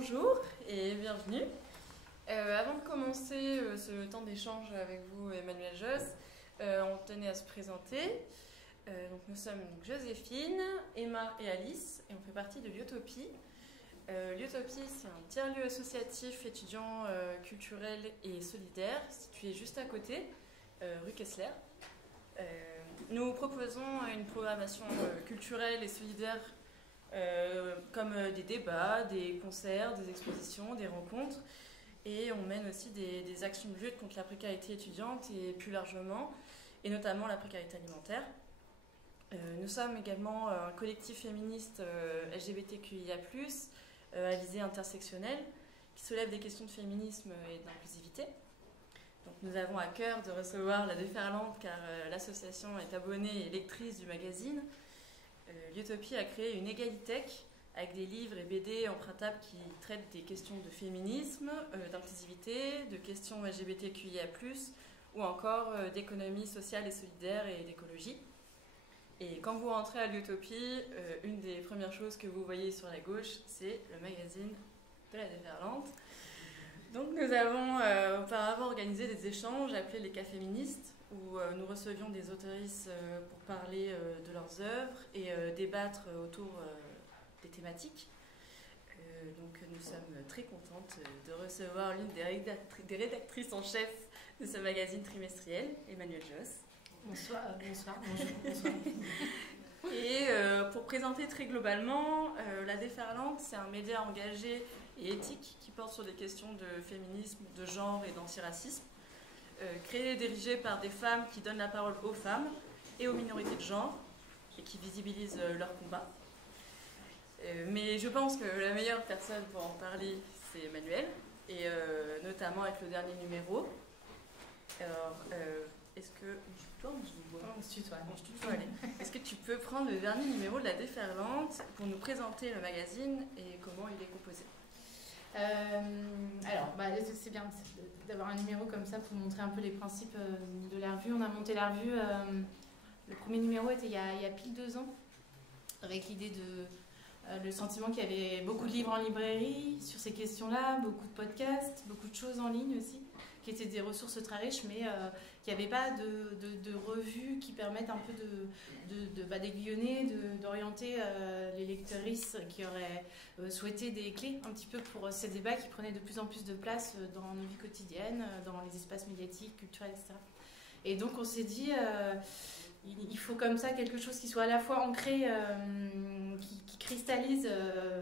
bonjour et bienvenue. Avant de commencer ce temps d'échange avec vous, Emmanuel Josse, on tenait à se présenter. Donc nous sommes Joséphine, Emma et Alice et on fait partie de l'Utopie. L'Utopie, c'est un tiers-lieu associatif étudiant culturel et solidaire situé juste à côté, rue Kessler. Nous proposons une programmation culturelle et solidaire comme des débats, des concerts, des expositions, des rencontres. Et on mène aussi des actions de lutte contre la précarité étudiante et plus largement, et notamment la précarité alimentaire. Nous sommes également un collectif féministe LGBTQIA+, à visée intersectionnelle, qui soulève des questions de féminisme et d'inclusivité. Donc nous avons à cœur de recevoir la déferlante car l'association est abonnée et lectrice du magazine. L'Utopie a créé une Égalitech avec des livres et BD empruntables qui traitent des questions de féminisme, d'inclusivité, de questions LGBTQIA+, ou encore d'économie sociale et solidaire et d'écologie. Et quand vous rentrez à l'Utopie, une des premières choses que vous voyez sur la gauche, c'est le magazine de la déferlante. Donc nous avons auparavant organisé des échanges appelés les cafés féministes, où nous recevions des autoristes pour parler de leurs œuvres et débattre autour des thématiques. Donc nous sommes très contentes de recevoir l'une des rédactrices en chef de ce magazine trimestriel, Emmanuel Josse. Bonsoir, bonjour. Et pour présenter très globalement, La Déferlante, c'est un média engagé et éthique qui porte sur des questions de féminisme, de genre et d'antiracisme, créé et dirigé par des femmes qui donnent la parole aux femmes et aux minorités de genre et qui visibilisent leurs combats. Mais je pense que la meilleure personne pour en parler, c'est Emmanuel, et notamment avec le dernier numéro. Alors, est-ce que... On se tutoie. On se tutoie, allez. Est-ce que tu peux prendre le dernier numéro de La Déferlante pour nous présenter le magazine et comment il est composé? Alors, c'est bien d'avoir un numéro comme ça pour montrer un peu les principes de la revue. On a monté la revue, le premier numéro était il y a pile 2 ans, avec l'idée le sentiment qu'il y avait beaucoup de livres en librairie sur ces questions-là, beaucoup de podcasts, beaucoup de choses en ligne aussi, qui étaient des ressources très riches, mais qu'il n'y avait pas de revues qui permettent un peu d'aiguillonner, d'orienter les lectrices qui auraient souhaité des clés un petit peu pour ces débats qui prenaient de plus en plus de place dans nos vies quotidiennes, dans les espaces médiatiques, culturels, etc. Et donc on s'est dit... il faut comme ça quelque chose qui soit à la fois ancré, qui cristallise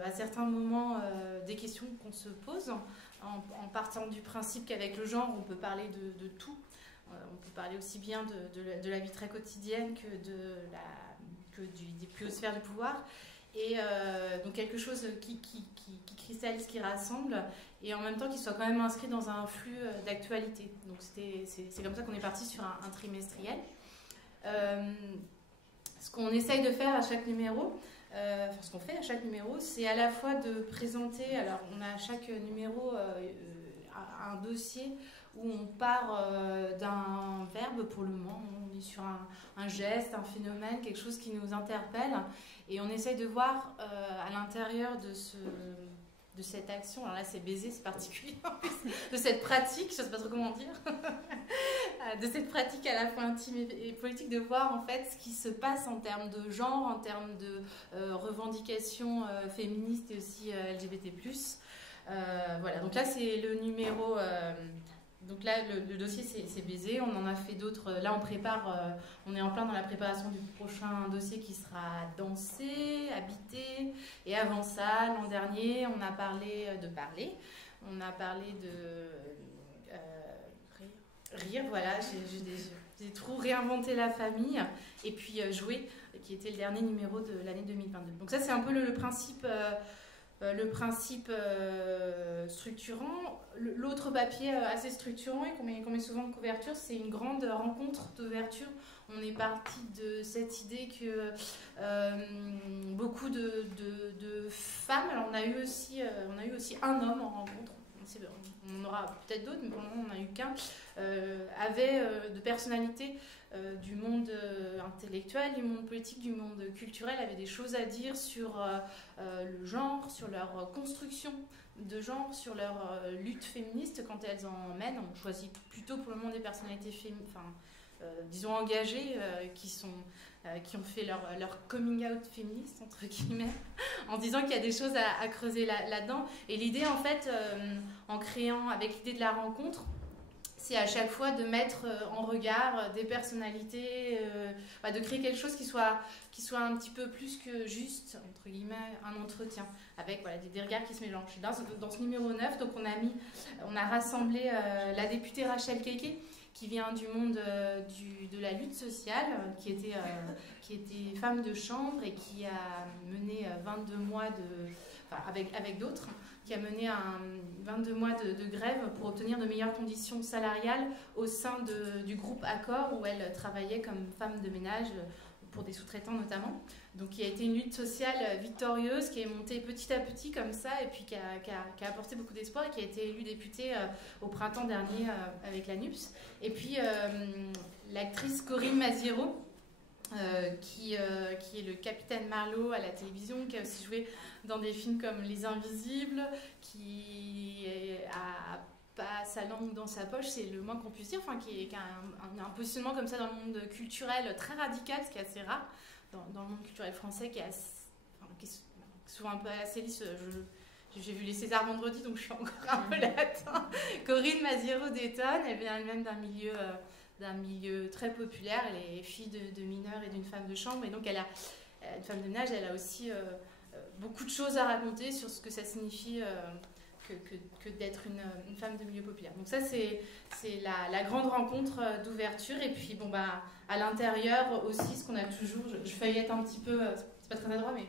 à certains moments des questions qu'on se pose, en partant du principe qu'avec le genre, on peut parler de tout. On peut parler aussi bien de la vie très quotidienne que des plus hautes sphères du pouvoir. Et donc quelque chose qui cristallise, qui rassemble, et en même temps qui soit quand même inscrit dans un flux d'actualité. Donc c'est comme ça qu'on est parti sur un trimestriel. Ce qu'on essaye de faire à chaque numéro, ce qu'on fait à chaque numéro, c'est à la fois de présenter, alors on a à chaque numéro un dossier où on part d'un verbe pour le moment, on est sur un geste, un phénomène, quelque chose qui nous interpelle, et on essaye de voir à l'intérieur de cette action, alors là c'est baiser, c'est particulier, de cette pratique, je ne sais pas trop comment dire, de cette pratique à la fois intime et politique, de voir en fait ce qui se passe en termes de genre, en termes de revendications féministes et aussi LGBT+. Voilà, donc là c'est le numéro... donc là, le dossier, c'est baisé. On en a fait d'autres. Là, on est en plein dans la préparation du prochain dossier qui sera dansé, habité. Et avant ça, l'an dernier, on a parlé de parler. On a parlé de rire. Voilà, j'ai trop réinventé la famille. Et puis jouer, qui était le dernier numéro de l'année 2022. Donc ça, c'est un peu le principe... le principe structurant. L'autre papier assez structurant et qu'on met souvent en couverture, c'est une grande rencontre d'ouverture. On est parti de cette idée que beaucoup de femmes, alors on a eu aussi un homme en rencontre, on en aura peut-être d'autres, mais pour le moment on n'a eu qu'un, avait de personnalités du monde intellectuel, du monde politique, du monde culturel, avaient des choses à dire sur le genre, sur leur construction de genre, sur leur lutte féministe quand elles en mènent. On choisit plutôt pour le moment des personnalités disons engagées, qui ont fait leur coming out féministe, entre guillemets, en disant qu'il y a des choses à creuser là-dedans. Et l'idée, en fait, en créant, avec l'idée de la rencontre, c'est à chaque fois de mettre en regard des personnalités, de créer quelque chose qui soit un petit peu plus que juste, entre guillemets, un entretien, avec des regards qui se mélangent. Dans ce numéro 9, donc on a rassemblé la députée Rachel Keke, qui vient du monde de la lutte sociale, qui était femme de chambre et qui a mené 22 mois avec d'autres, qui a mené 22 mois de grève pour obtenir de meilleures conditions salariales au sein du groupe Accor, où elle travaillait comme femme de ménage pour des sous-traitants notamment. Donc qui a été une lutte sociale victorieuse, qui est montée petit à petit comme ça, et puis qui a apporté beaucoup d'espoir, et qui a été élue députée au printemps dernier avec la NUPS. Et puis l'actrice Corinne Maziero, qui est le capitaine Marlowe à la télévision, qui a aussi joué dans des films comme Les Invisibles, qui a pas sa langue dans sa poche, c'est le moins qu'on puisse dire, qui a un positionnement comme ça dans le monde culturel très radical, ce qui est assez rare dans le monde culturel français, qui est souvent un peu assez lisse. J'ai vu les Césars vendredi, donc je suis encore un peu là-dedans. Corinne Maziero d'Eton, elle vient elle-même d'un milieu très populaire. Elle est fille de mineurs et d'une femme de chambre, et donc elle a une femme de ménage. Elle a aussi beaucoup de choses à raconter sur ce que ça signifie que d'être une femme de milieu populaire. Donc ça, c'est la grande rencontre d'ouverture. Et puis à l'intérieur aussi, ce qu'on a toujours, je feuillette un petit peu, c'est pas très adroit, mais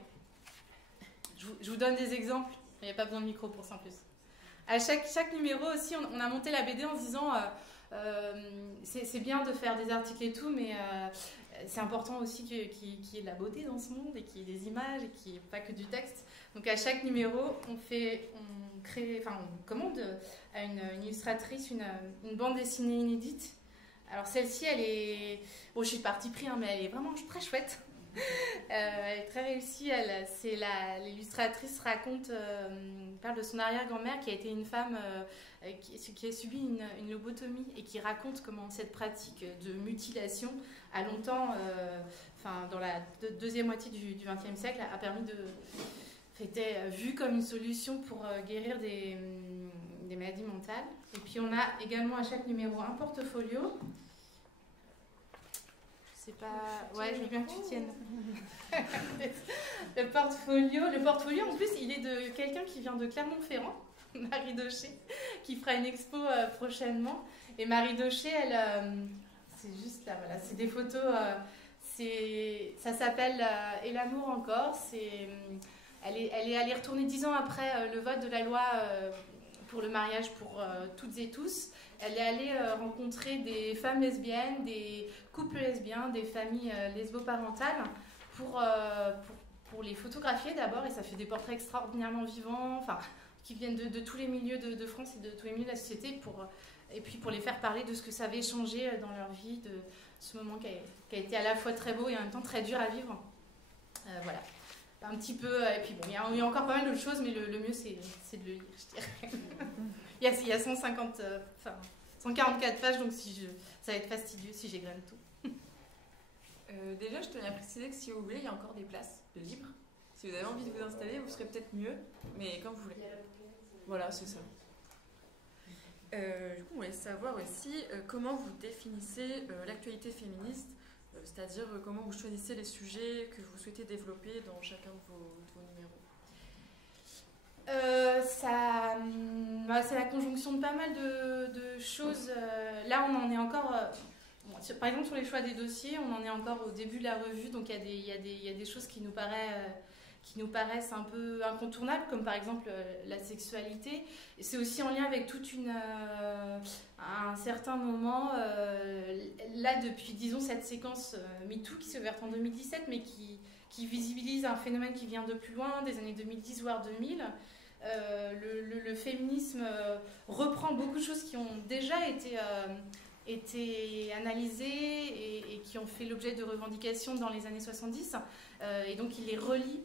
je vous donne des exemples. Il n'y a pas besoin de micro pour ça en plus. À chaque numéro aussi, on a monté la BD en se disant c'est bien de faire des articles et tout, mais c'est important aussi qu'il y ait de la beauté dans ce monde, et qu'il y ait des images, et qu'il n'y ait pas que du texte. Donc à chaque numéro, on commande à une illustratrice une bande dessinée inédite. Alors celle-ci, elle est... Bon, je suis de parti pris, mais elle est vraiment très chouette. Elle est très réussie. L'illustratrice parle de son arrière-grand-mère qui a été une femme qui a subi une lobotomie, et qui raconte comment cette pratique de mutilation a longtemps, dans la deuxième moitié du XXe siècle, a permis était vue comme une solution pour guérir des maladies mentales. Et puis on a également à chaque numéro un portfolio. Ouais, je veux bien que tu tiennes. Le portfolio, en plus, il est de quelqu'un qui vient de Clermont-Ferrand, Marie Daucher, qui fera une expo prochainement. Et Marie Daucher, c'est juste là, voilà, c'est des photos. Ça s'appelle Et l'amour encore. Elle est allée retourner 10 ans après le vote de la loi pour le mariage pour toutes et tous. Elle est allée rencontrer des femmes lesbiennes, des couples lesbiens, des familles lesbo-parentales pour les photographier d'abord, et ça fait des portraits extraordinairement vivants, qui viennent de tous les milieux de France et de tous les milieux de la société, et puis pour les faire parler de ce que ça avait changé dans leur vie, de ce moment qui a été à la fois très beau et en même temps très dur à vivre. Voilà. Un petit peu, et puis bon, il y a encore pas mal d'autres choses, mais le mieux c'est de le lire, je dirais. Il y a 144 pages, donc ça va être fastidieux si j'égrène tout. Déjà, je tenais à préciser que si vous voulez, il y a encore des places de libres. Si vous avez envie de vous installer, vous serez peut-être mieux, mais comme vous voulez. Voilà, c'est ça. Du coup, on voulait savoir aussi comment vous définissez l'actualité féministe, c'est-à-dire comment vous choisissez les sujets que vous souhaitez développer dans chacun de vos numéros. C'est la conjonction de pas mal de choses. Là, on en est encore... par exemple, sur les choix des dossiers, on en est encore au début de la revue, donc il y a des choses qui nous paraissent un peu incontournables, comme par exemple la sexualité. Et c'est aussi en lien avec un certain moment, là depuis, disons, cette séquence MeToo qui s'est ouverte en 2017, mais qui visibilise un phénomène qui vient de plus loin, des années 2010 voire 2000, le féminisme reprend beaucoup de choses qui ont déjà été analysées et qui ont fait l'objet de revendications dans les années 70, et donc il les relie.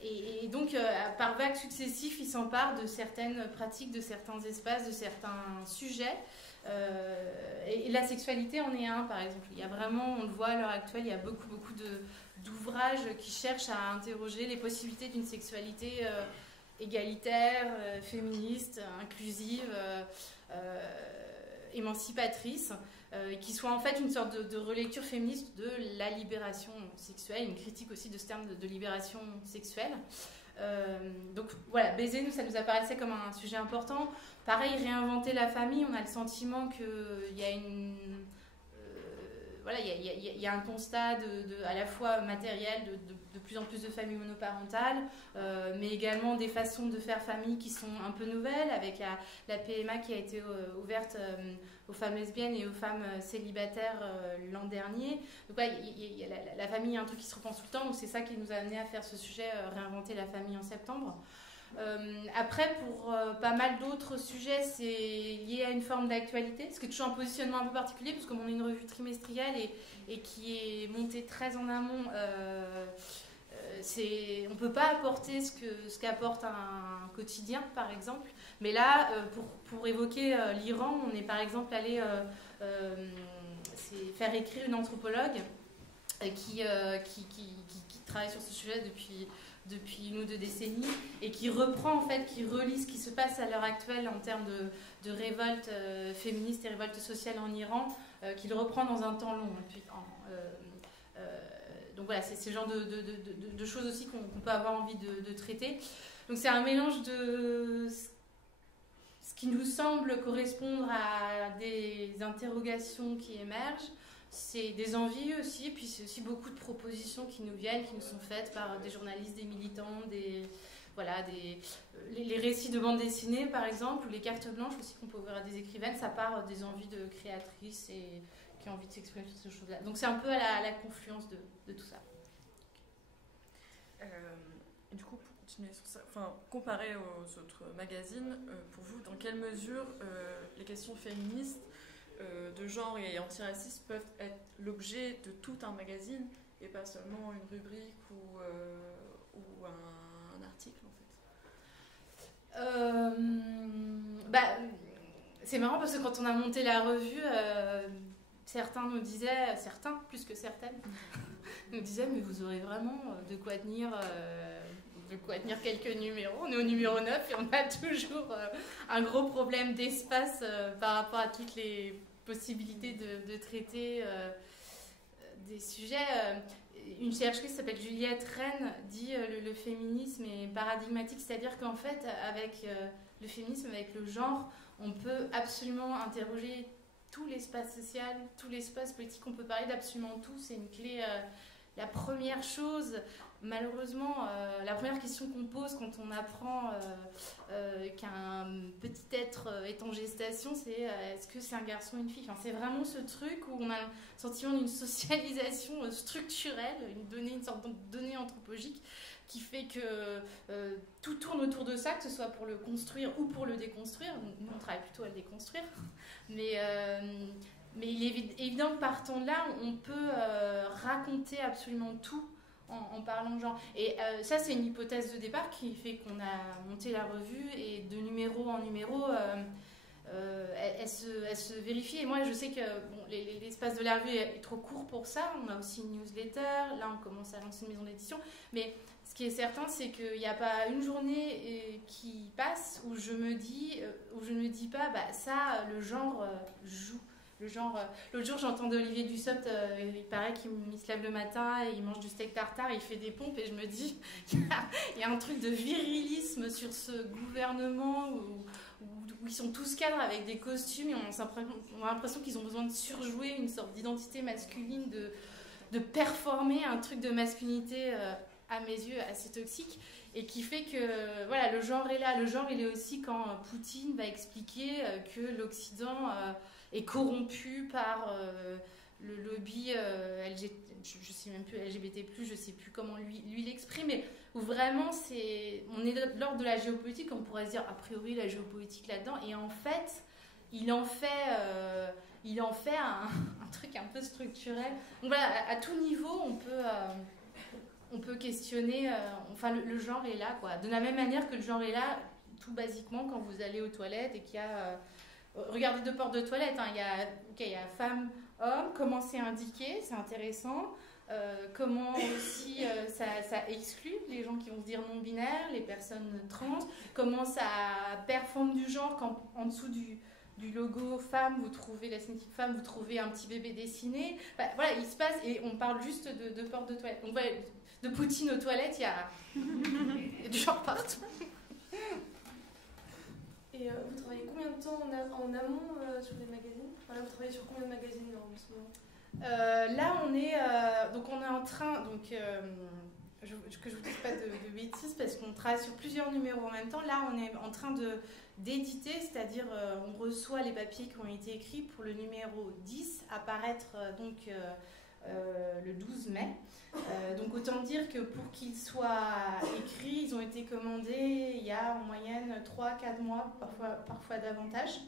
Et donc, par vagues successives, il s'empare de certaines pratiques, de certains espaces, de certains sujets. Et la sexualité en est un, par exemple. Il y a vraiment, on le voit à l'heure actuelle, il y a beaucoup d'ouvrages qui cherchent à interroger les possibilités d'une sexualité égalitaire, féministe, inclusive, émancipatrice, qui soit en fait une sorte de relecture féministe de la libération sexuelle, une critique aussi de ce terme de libération sexuelle. Donc voilà, baiser, nous, ça nous apparaissait comme un sujet important. Pareil, réinventer la famille, on a le sentiment qu'il y a il y a un constat à la fois matériel de plus en plus de familles monoparentales, mais également des façons de faire famille qui sont un peu nouvelles, avec la PMA qui a été ouverte aux femmes lesbiennes et aux femmes célibataires l'an dernier. Donc la famille est un truc qui se repense tout le temps, donc c'est ça qui nous a amené à faire ce sujet, réinventer la famille en septembre. Après, pour pas mal d'autres sujets, c'est lié à une forme d'actualité, ce qui est toujours un positionnement un peu particulier, parce que comme on est une revue trimestrielle et qui est montée très en amont, on ne peut pas apporter ce qu'apporte un quotidien, par exemple. Mais là, pour évoquer l'Iran, on est par exemple allé faire écrire une anthropologue qui travaille sur ce sujet depuis une ou deux décennies, et qui reprend, en fait, qui relie ce qui se passe à l'heure actuelle en termes de révolte féministe et révolte sociale en Iran, qui le reprend dans un temps long. Donc voilà, c'est ce genre de choses aussi qu'on peut avoir envie de traiter. Donc c'est un mélange de ce qui nous semble correspondre à des interrogations qui émergent. C'est des envies aussi, puis c'est aussi beaucoup de propositions qui nous viennent, qui nous sont faites par des journalistes, des militants, les récits de bande dessinée par exemple, ou les cartes blanches aussi qu'on peut ouvrir à des écrivaines, ça part des envies de créatrices et qui ont envie de s'exprimer sur ces choses-là. Donc c'est un peu à la confluence de tout ça. Du coup, pour continuer sur ça, comparé aux autres magazines, pour vous, dans quelle mesure les questions féministes de genre et antiracistes peuvent être l'objet de tout un magazine et pas seulement une rubrique ou un article en fait. C'est marrant parce que quand on a monté la revue, certains nous disaient, plus que certaines, nous disaient mais vous aurez vraiment de quoi tenir quelques numéros. On est au numéro 9 et on a toujours un gros problème d'espace par rapport à toutes les possibilités de traiter des sujets. Une chercheuse qui s'appelle Juliette Rennes dit le féminisme est paradigmatique, c'est-à-dire qu'en fait, avec le féminisme, avec le genre, on peut absolument interroger tout l'espace social, tout l'espace politique, on peut parler d'absolument tout, c'est une clé. La première chose, malheureusement, la première question qu'on pose quand on apprend qu'un petit être est en gestation, c'est est-ce que c'est un garçon ou une fille ? Enfin, c'est vraiment ce truc où on a le sentiment d'une socialisation structurelle, une sorte de donnée anthropologique qui fait que tout tourne autour de ça, que ce soit pour le construire ou pour le déconstruire. Nous, on travaille plutôt à le déconstruire. Mais il est évident que partant de là, on peut raconter absolument tout en parlant de genre. Et ça, c'est une hypothèse de départ qui fait qu'on a monté la revue et de numéro en numéro, elle se vérifie. Et moi, je sais que l'espace de la revue est trop court pour ça. On a aussi une newsletter. Là, on commence à lancer une maison d'édition. Mais ce qui est certain, c'est qu'il n'y a pas une journée qui passe où je me dis pas, ça, le genre joue. L'autre jour, j'entendais Olivier Dussopt, il paraît qu'il se lève le matin et il mange du steak tartare et il fait des pompes, et je me dis, il y a un truc de virilisme sur ce gouvernement où ils sont tous cadres avec des costumes et on a l'impression qu'ils ont besoin de surjouer une sorte d'identité masculine, de performer un truc de masculinité à mes yeux assez toxique, et qui fait que voilà, le genre est là. Le genre, il est aussi quand Poutine va expliquer que l'Occident est corrompu par le lobby je sais même plus, LGBT+, je sais plus comment lui l'exprime, mais où vraiment on est de l'ordre de la géopolitique, on pourrait se dire a priori la géopolitique là-dedans, et en fait, il en fait un truc un peu structurel. Donc voilà, à tout niveau, on peut questionner, enfin le genre est là, quoi. De la même manière que le genre est là, tout basiquement, quand vous allez aux toilettes et qu'il y a... regardez deux portes de toilettes, hein, il y a femme, homme, comment c'est indiqué, c'est intéressant. Comment aussi ça exclut les gens qui vont se dire non-binaires, les personnes trans, comment ça performe du genre quand en dessous du logo femme, vous trouvez la cinétique femme, vous trouvez un petit bébé dessiné. Enfin, voilà, il se passe, et on parle juste de porte de toilette. Donc voilà, de Poutine aux toilettes, il y a du genre partout. Et vous travaillez combien de temps en amont sur les magazines? Voilà, vous travaillez sur combien de magazines en ce moment? Là, on est en train, que je vous dise pas de bêtises, parce qu'on travaille sur plusieurs numéros en même temps. Là, on est en train d'éditer, c'est-à-dire on reçoit les papiers qui ont été écrits pour le numéro 10, à paraître le 12 mai. Donc autant dire que pour qu'ils soient écrits, ils ont été commandés il y a en moyenne 3-4 mois, parfois davantage.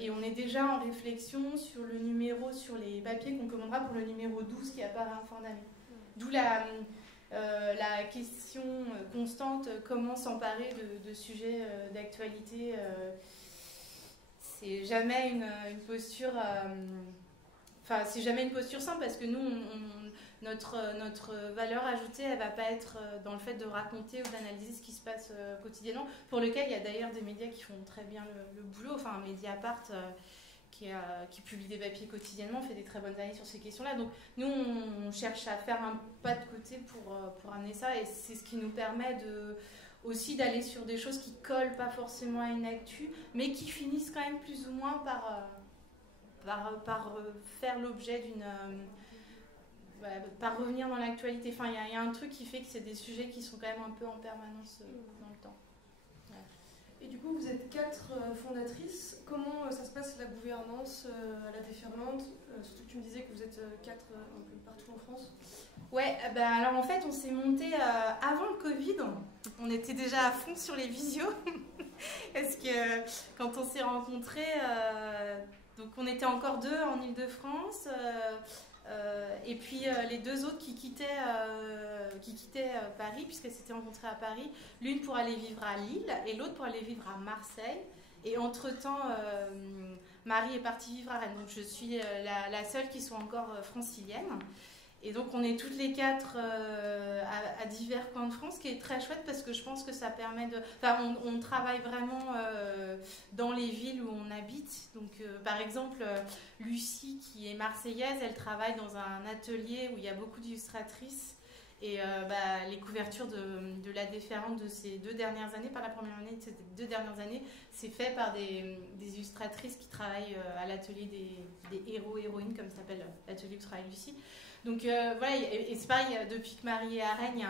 Et on est déjà en réflexion sur le numéro, sur les papiers qu'on commandera pour le numéro 12 qui apparaît en fin d'année. D'où la question constante, comment s'emparer de sujets d'actualité. C'est jamais une posture... c'est jamais une posture simple, parce que nous, notre valeur ajoutée, elle ne va pas être dans le fait de raconter ou d'analyser ce qui se passe quotidiennement, pour lequel il y a d'ailleurs des médias qui font très bien le boulot. Enfin, Mediapart, qui publie des papiers quotidiennement, fait des très bonnes analyses sur ces questions-là. Donc nous, on cherche à faire un pas de côté pour amener ça, et c'est ce qui nous permet aussi d'aller sur des choses qui collent pas forcément à une actu, mais qui finissent quand même plus ou moins par faire l'objet par revenir dans l'actualité. Enfin, il y a un truc qui fait que c'est des sujets qui sont quand même un peu en permanence dans le temps. Ouais. Et du coup, vous êtes 4 fondatrices. Comment ça se passe, la gouvernance à la déferlante? Surtout que tu me disais que vous êtes 4 un peu partout en France. Ouais, alors en fait, on s'est monté avant le Covid. On était déjà à fond sur les visios. Parce que quand on s'est rencontrés, donc on était encore 2 en Ile-de-France. Et puis les 2 autres qui quittaient Paris, puisqu'elles s'étaient rencontrées à Paris, l'une pour aller vivre à Lille et l'autre pour aller vivre à Marseille. Et entre-temps, Marie est partie vivre à Rennes. Donc je suis la seule qui soit encore francilienne. Et donc on est toutes les 4 à divers coins de France, ce qui est très chouette, parce que je pense que ça permet de... Enfin, on travaille vraiment dans les villes où on habite. Donc par exemple, Lucie, qui est marseillaise, elle travaille dans un atelier où il y a beaucoup d'illustratrices. Et les couvertures de la déferlante de ces 2 dernières années, par la première année de ces 2 dernières années, c'est fait par des illustratrices qui travaillent à l'atelier des héros-héroïnes, comme ça s'appelle l'atelier où travaille Lucie. Donc voilà, et c'est pareil, depuis que Marie est à Rennes, il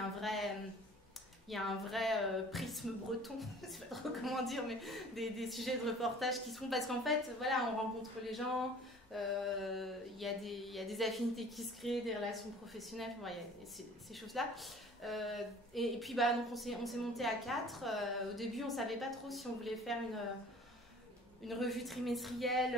y a un vrai prisme breton, je ne sais pas trop comment dire, mais des sujets de reportage qui se font, parce qu'en fait, voilà, on rencontre les gens, il y a des affinités qui se créent, des relations professionnelles, il y a ces choses-là. Et puis donc on s'est monté à 4. Au début, on ne savait pas trop si on voulait faire une revue trimestrielle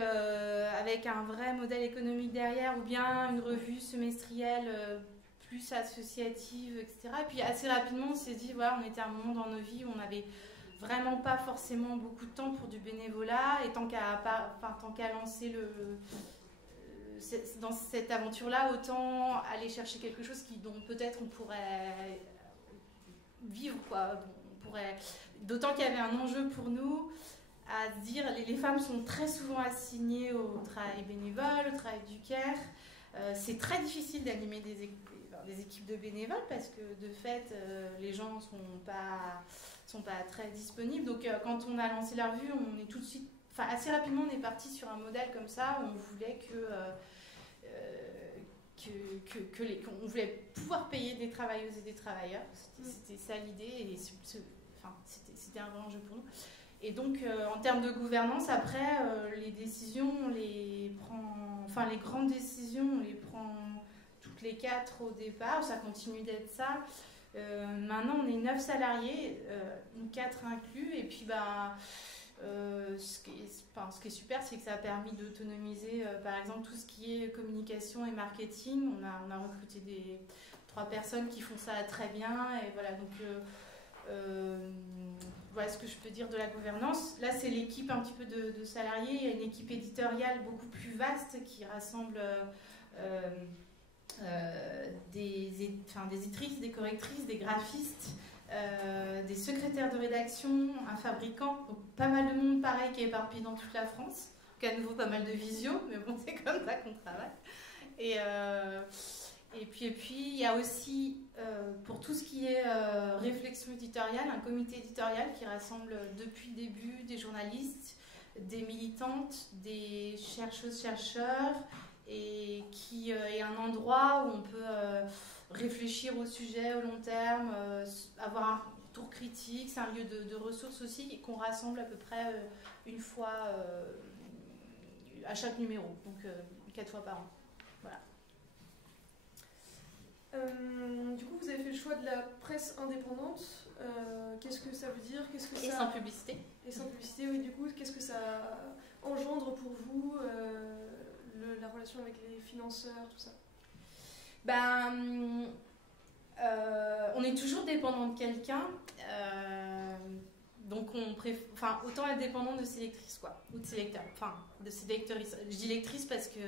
avec un vrai modèle économique derrière, ou bien une revue semestrielle plus associative, etc. Et puis assez rapidement, on s'est dit, voilà, on était à un moment dans nos vies où on n'avait vraiment pas forcément beaucoup de temps pour du bénévolat, et tant qu'à lancer dans cette aventure-là, autant aller chercher quelque chose dont peut-être on pourrait vivre, quoi. D'autant qu'il y avait un enjeu pour nous à se dire, les femmes sont très souvent assignées au travail bénévole, au travail du care. C'est très difficile d'animer des équipes de bénévoles, parce que de fait, les gens sont pas très disponibles. Donc quand on a lancé la revue, on est tout de suite, assez rapidement, on est parti sur un modèle comme ça, où on voulait qu'on voulait pouvoir payer des travailleuses et des travailleurs. C'était ça l'idée, et c'était un vrai enjeu pour nous. Et donc, en termes de gouvernance, après, les décisions, les grandes décisions, on les prend toutes toutes les 4 au départ, ça continue d'être ça. Maintenant, on est 9 salariés, nous 4 inclus, et puis ce qui est super, c'est que ça a permis d'autonomiser, par exemple, tout ce qui est communication et marketing. On a recruté 3 personnes qui font ça très bien, et voilà, donc voilà ce que je peux dire de la gouvernance. Là, c'est l'équipe un petit peu de salariés. Il y a une équipe éditoriale beaucoup plus vaste qui rassemble des éditrices, des correctrices, des graphistes, des secrétaires de rédaction, un fabricant, donc pas mal de monde pareil qui est éparpillé dans toute la France. Donc à nouveau pas mal de visio, mais bon, c'est comme ça qu'on travaille. Et puis il y a aussi, pour tout ce qui est réflexion éditoriale, un comité éditorial qui rassemble depuis le début des journalistes, des militantes, des chercheuses-chercheurs, et qui est un endroit où on peut réfléchir au sujet au long terme, avoir un retour critique. C'est un lieu de ressources aussi et qu'on rassemble à peu près une fois à chaque numéro, donc 4 fois par an. Voilà. Du coup, vous avez fait le choix de la presse indépendante. Qu'est-ce que ça veut dire? Et sans publicité. Et sans publicité, oui, du coup, qu'est-ce que ça engendre pour vous, la relation avec les financeurs, tout ça? On est toujours dépendant de quelqu'un. Donc autant être dépendant de ses lectrices, quoi, ou de ses lecteurs, de ses lectrices. Je dis lectrices parce que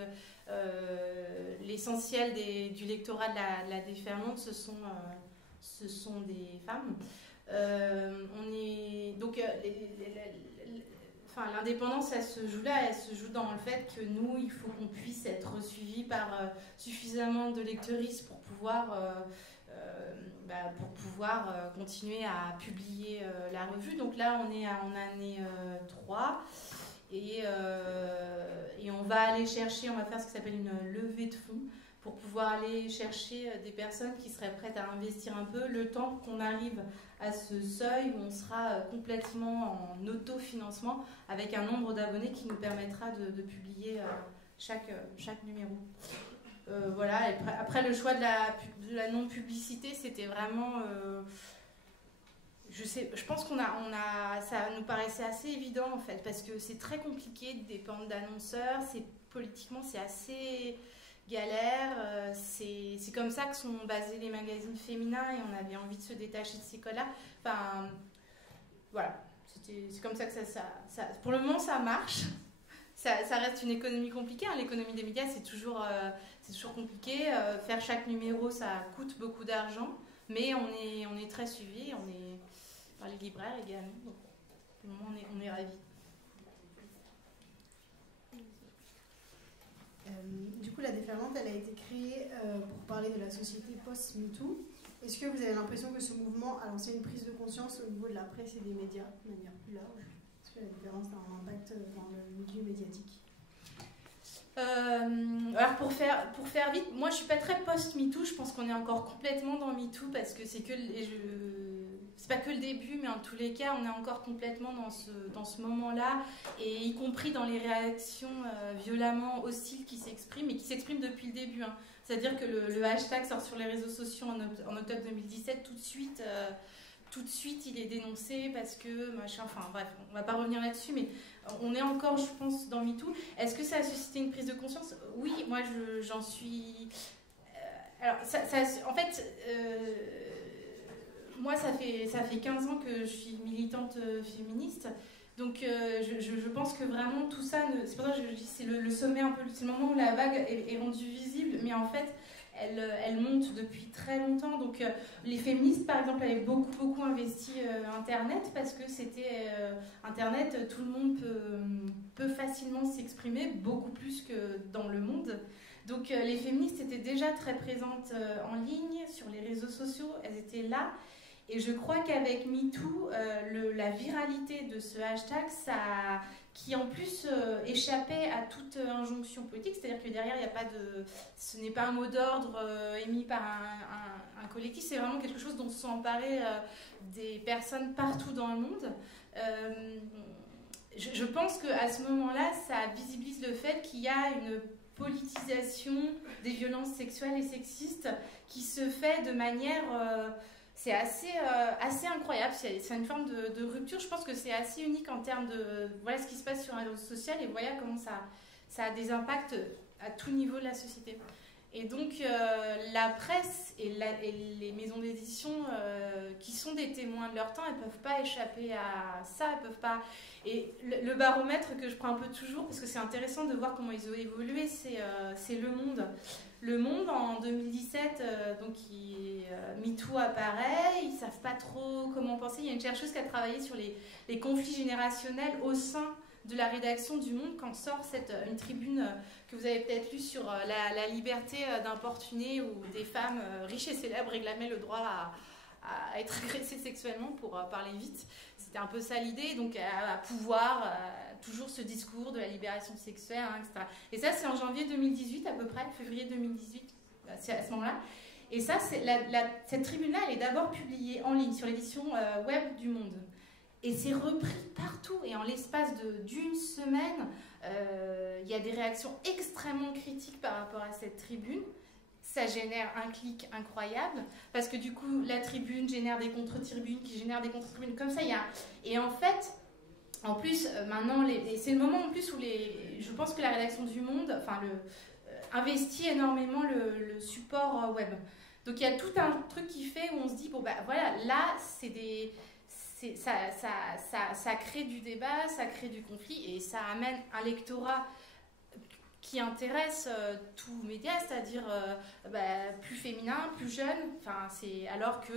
l'essentiel du lectorat de la déferlante, ce sont des femmes. L'indépendance, elle se joue là, elle se joue dans le fait que nous, il faut qu'on puisse être suivis par suffisamment de lectrices pour pouvoir continuer à publier la revue. Donc là, on est en année 3 et on va aller chercher, on va faire ce qui s'appelle une levée de fonds pour pouvoir aller chercher des personnes qui seraient prêtes à investir un peu le temps qu'on arrive à ce seuil où on sera complètement en autofinancement avec un nombre d'abonnés qui nous permettra de publier chaque numéro. Voilà. Et après, le choix de la non-publicité, c'était vraiment... je pense ça nous paraissait assez évident en fait, parce que c'est très compliqué de dépendre d'annonceurs, politiquement c'est assez galère, c'est comme ça que sont basés les magazines féminins et on avait envie de se détacher de ces codes-là. Voilà, c'est comme ça que ça pour le moment ça marche. Ça reste une économie compliquée, hein. L'économie des médias c'est toujours compliqué. Faire chaque numéro ça coûte beaucoup d'argent, mais on est très suivi, on est par les libraires également, donc pour le moment on est ravis. Du coup, la déferlante, elle a été créée pour parler de la société post-MeToo. Est-ce que vous avez l'impression que ce mouvement a lancé une prise de conscience au niveau de la presse et des médias de manière plus large? Est-ce que la différence a un impact dans le milieu médiatique? Alors pour faire vite, moi je suis pas très post-MeToo, je pense qu'on est encore complètement dans MeToo parce que c'est pas que le début, mais en tous les cas on est encore complètement dans ce moment-là, et y compris dans les réactions violemment hostiles qui s'expriment, et qui s'expriment depuis le début, hein. C'est-à-dire que le hashtag sort sur les réseaux sociaux en octobre 2017, tout de suite il est dénoncé parce que machin, bref, on va pas revenir là-dessus, mais on est encore, je pense, dans MeToo. Est-ce que ça a suscité une prise de conscience? Oui, moi j'en suis... alors, en fait, moi ça fait 15 ans que je suis militante féministe, donc je pense que vraiment tout ça, c'est pour ça que je dis c'est le sommet un peu, c'est le moment où la vague est rendue visible, mais en fait elle monte depuis très longtemps. Donc les féministes par exemple avaient beaucoup investi Internet, parce que c'était Internet, tout le monde peut facilement s'exprimer, beaucoup plus que dans le monde. Donc les féministes étaient déjà très présentes en ligne, sur les réseaux sociaux, elles étaient là. Et je crois qu'avec MeToo, la viralité de ce hashtag, qui en plus échappait à toute injonction politique, c'est-à-dire que derrière, ce n'est pas un mot d'ordre émis par un collectif, c'est vraiment quelque chose dont se sont emparées des personnes partout dans le monde. Je pense qu'à ce moment-là, ça visibilise le fait qu'il y a une politisation des violences sexuelles et sexistes qui se fait de manière... c'est assez incroyable, c'est une forme de rupture. Je pense que c'est assez unique en termes de... Voilà ce qui se passe sur un réseau social et voilà comment ça a des impacts à tout niveau de la société. Et donc la presse et les maisons d'édition qui sont des témoins de leur temps, elles ne peuvent pas échapper à ça, elles peuvent pas... Et le baromètre que je prends un peu toujours, parce que c'est intéressant de voir comment ils ont évolué, c'est Le Monde. Le Monde, en 2017, donc MeToo apparaît, ils ne savent pas trop comment penser. Il y a une chercheuse qui a travaillé sur les conflits générationnels au sein de la rédaction du Monde quand sort une tribune que vous avez peut-être lue sur la liberté d'importuner où des femmes riches et célèbres réclamaient le droit à être agressées sexuellement pour parler vite. C'était un peu ça l'idée, donc à pouvoir, toujours ce discours de la libération sexuelle, hein, etc. Et ça, c'est en janvier 2018 à peu près, février 2018, c'est à ce moment-là. Et ça, cette tribune-là, elle est d'abord publiée en ligne sur l'édition web du Monde. Et c'est repris partout. Et en l'espace d'une semaine, il y a des réactions extrêmement critiques par rapport à cette tribune. Ça génère un clic incroyable, parce que du coup, la tribune génère des contre-tribunes, qui génèrent des contre-tribunes. Comme ça, il y a... Et en fait, en plus, maintenant, c'est le moment en plus où je pense que la rédaction du Monde investit énormément le support web. Donc il y a tout un truc qui fait où on se dit, bon, bah voilà, là, ça crée du débat, ça crée du conflit, et ça amène un lectorat qui intéresse tout média, c'est-à-dire plus féminin, plus jeune, alors que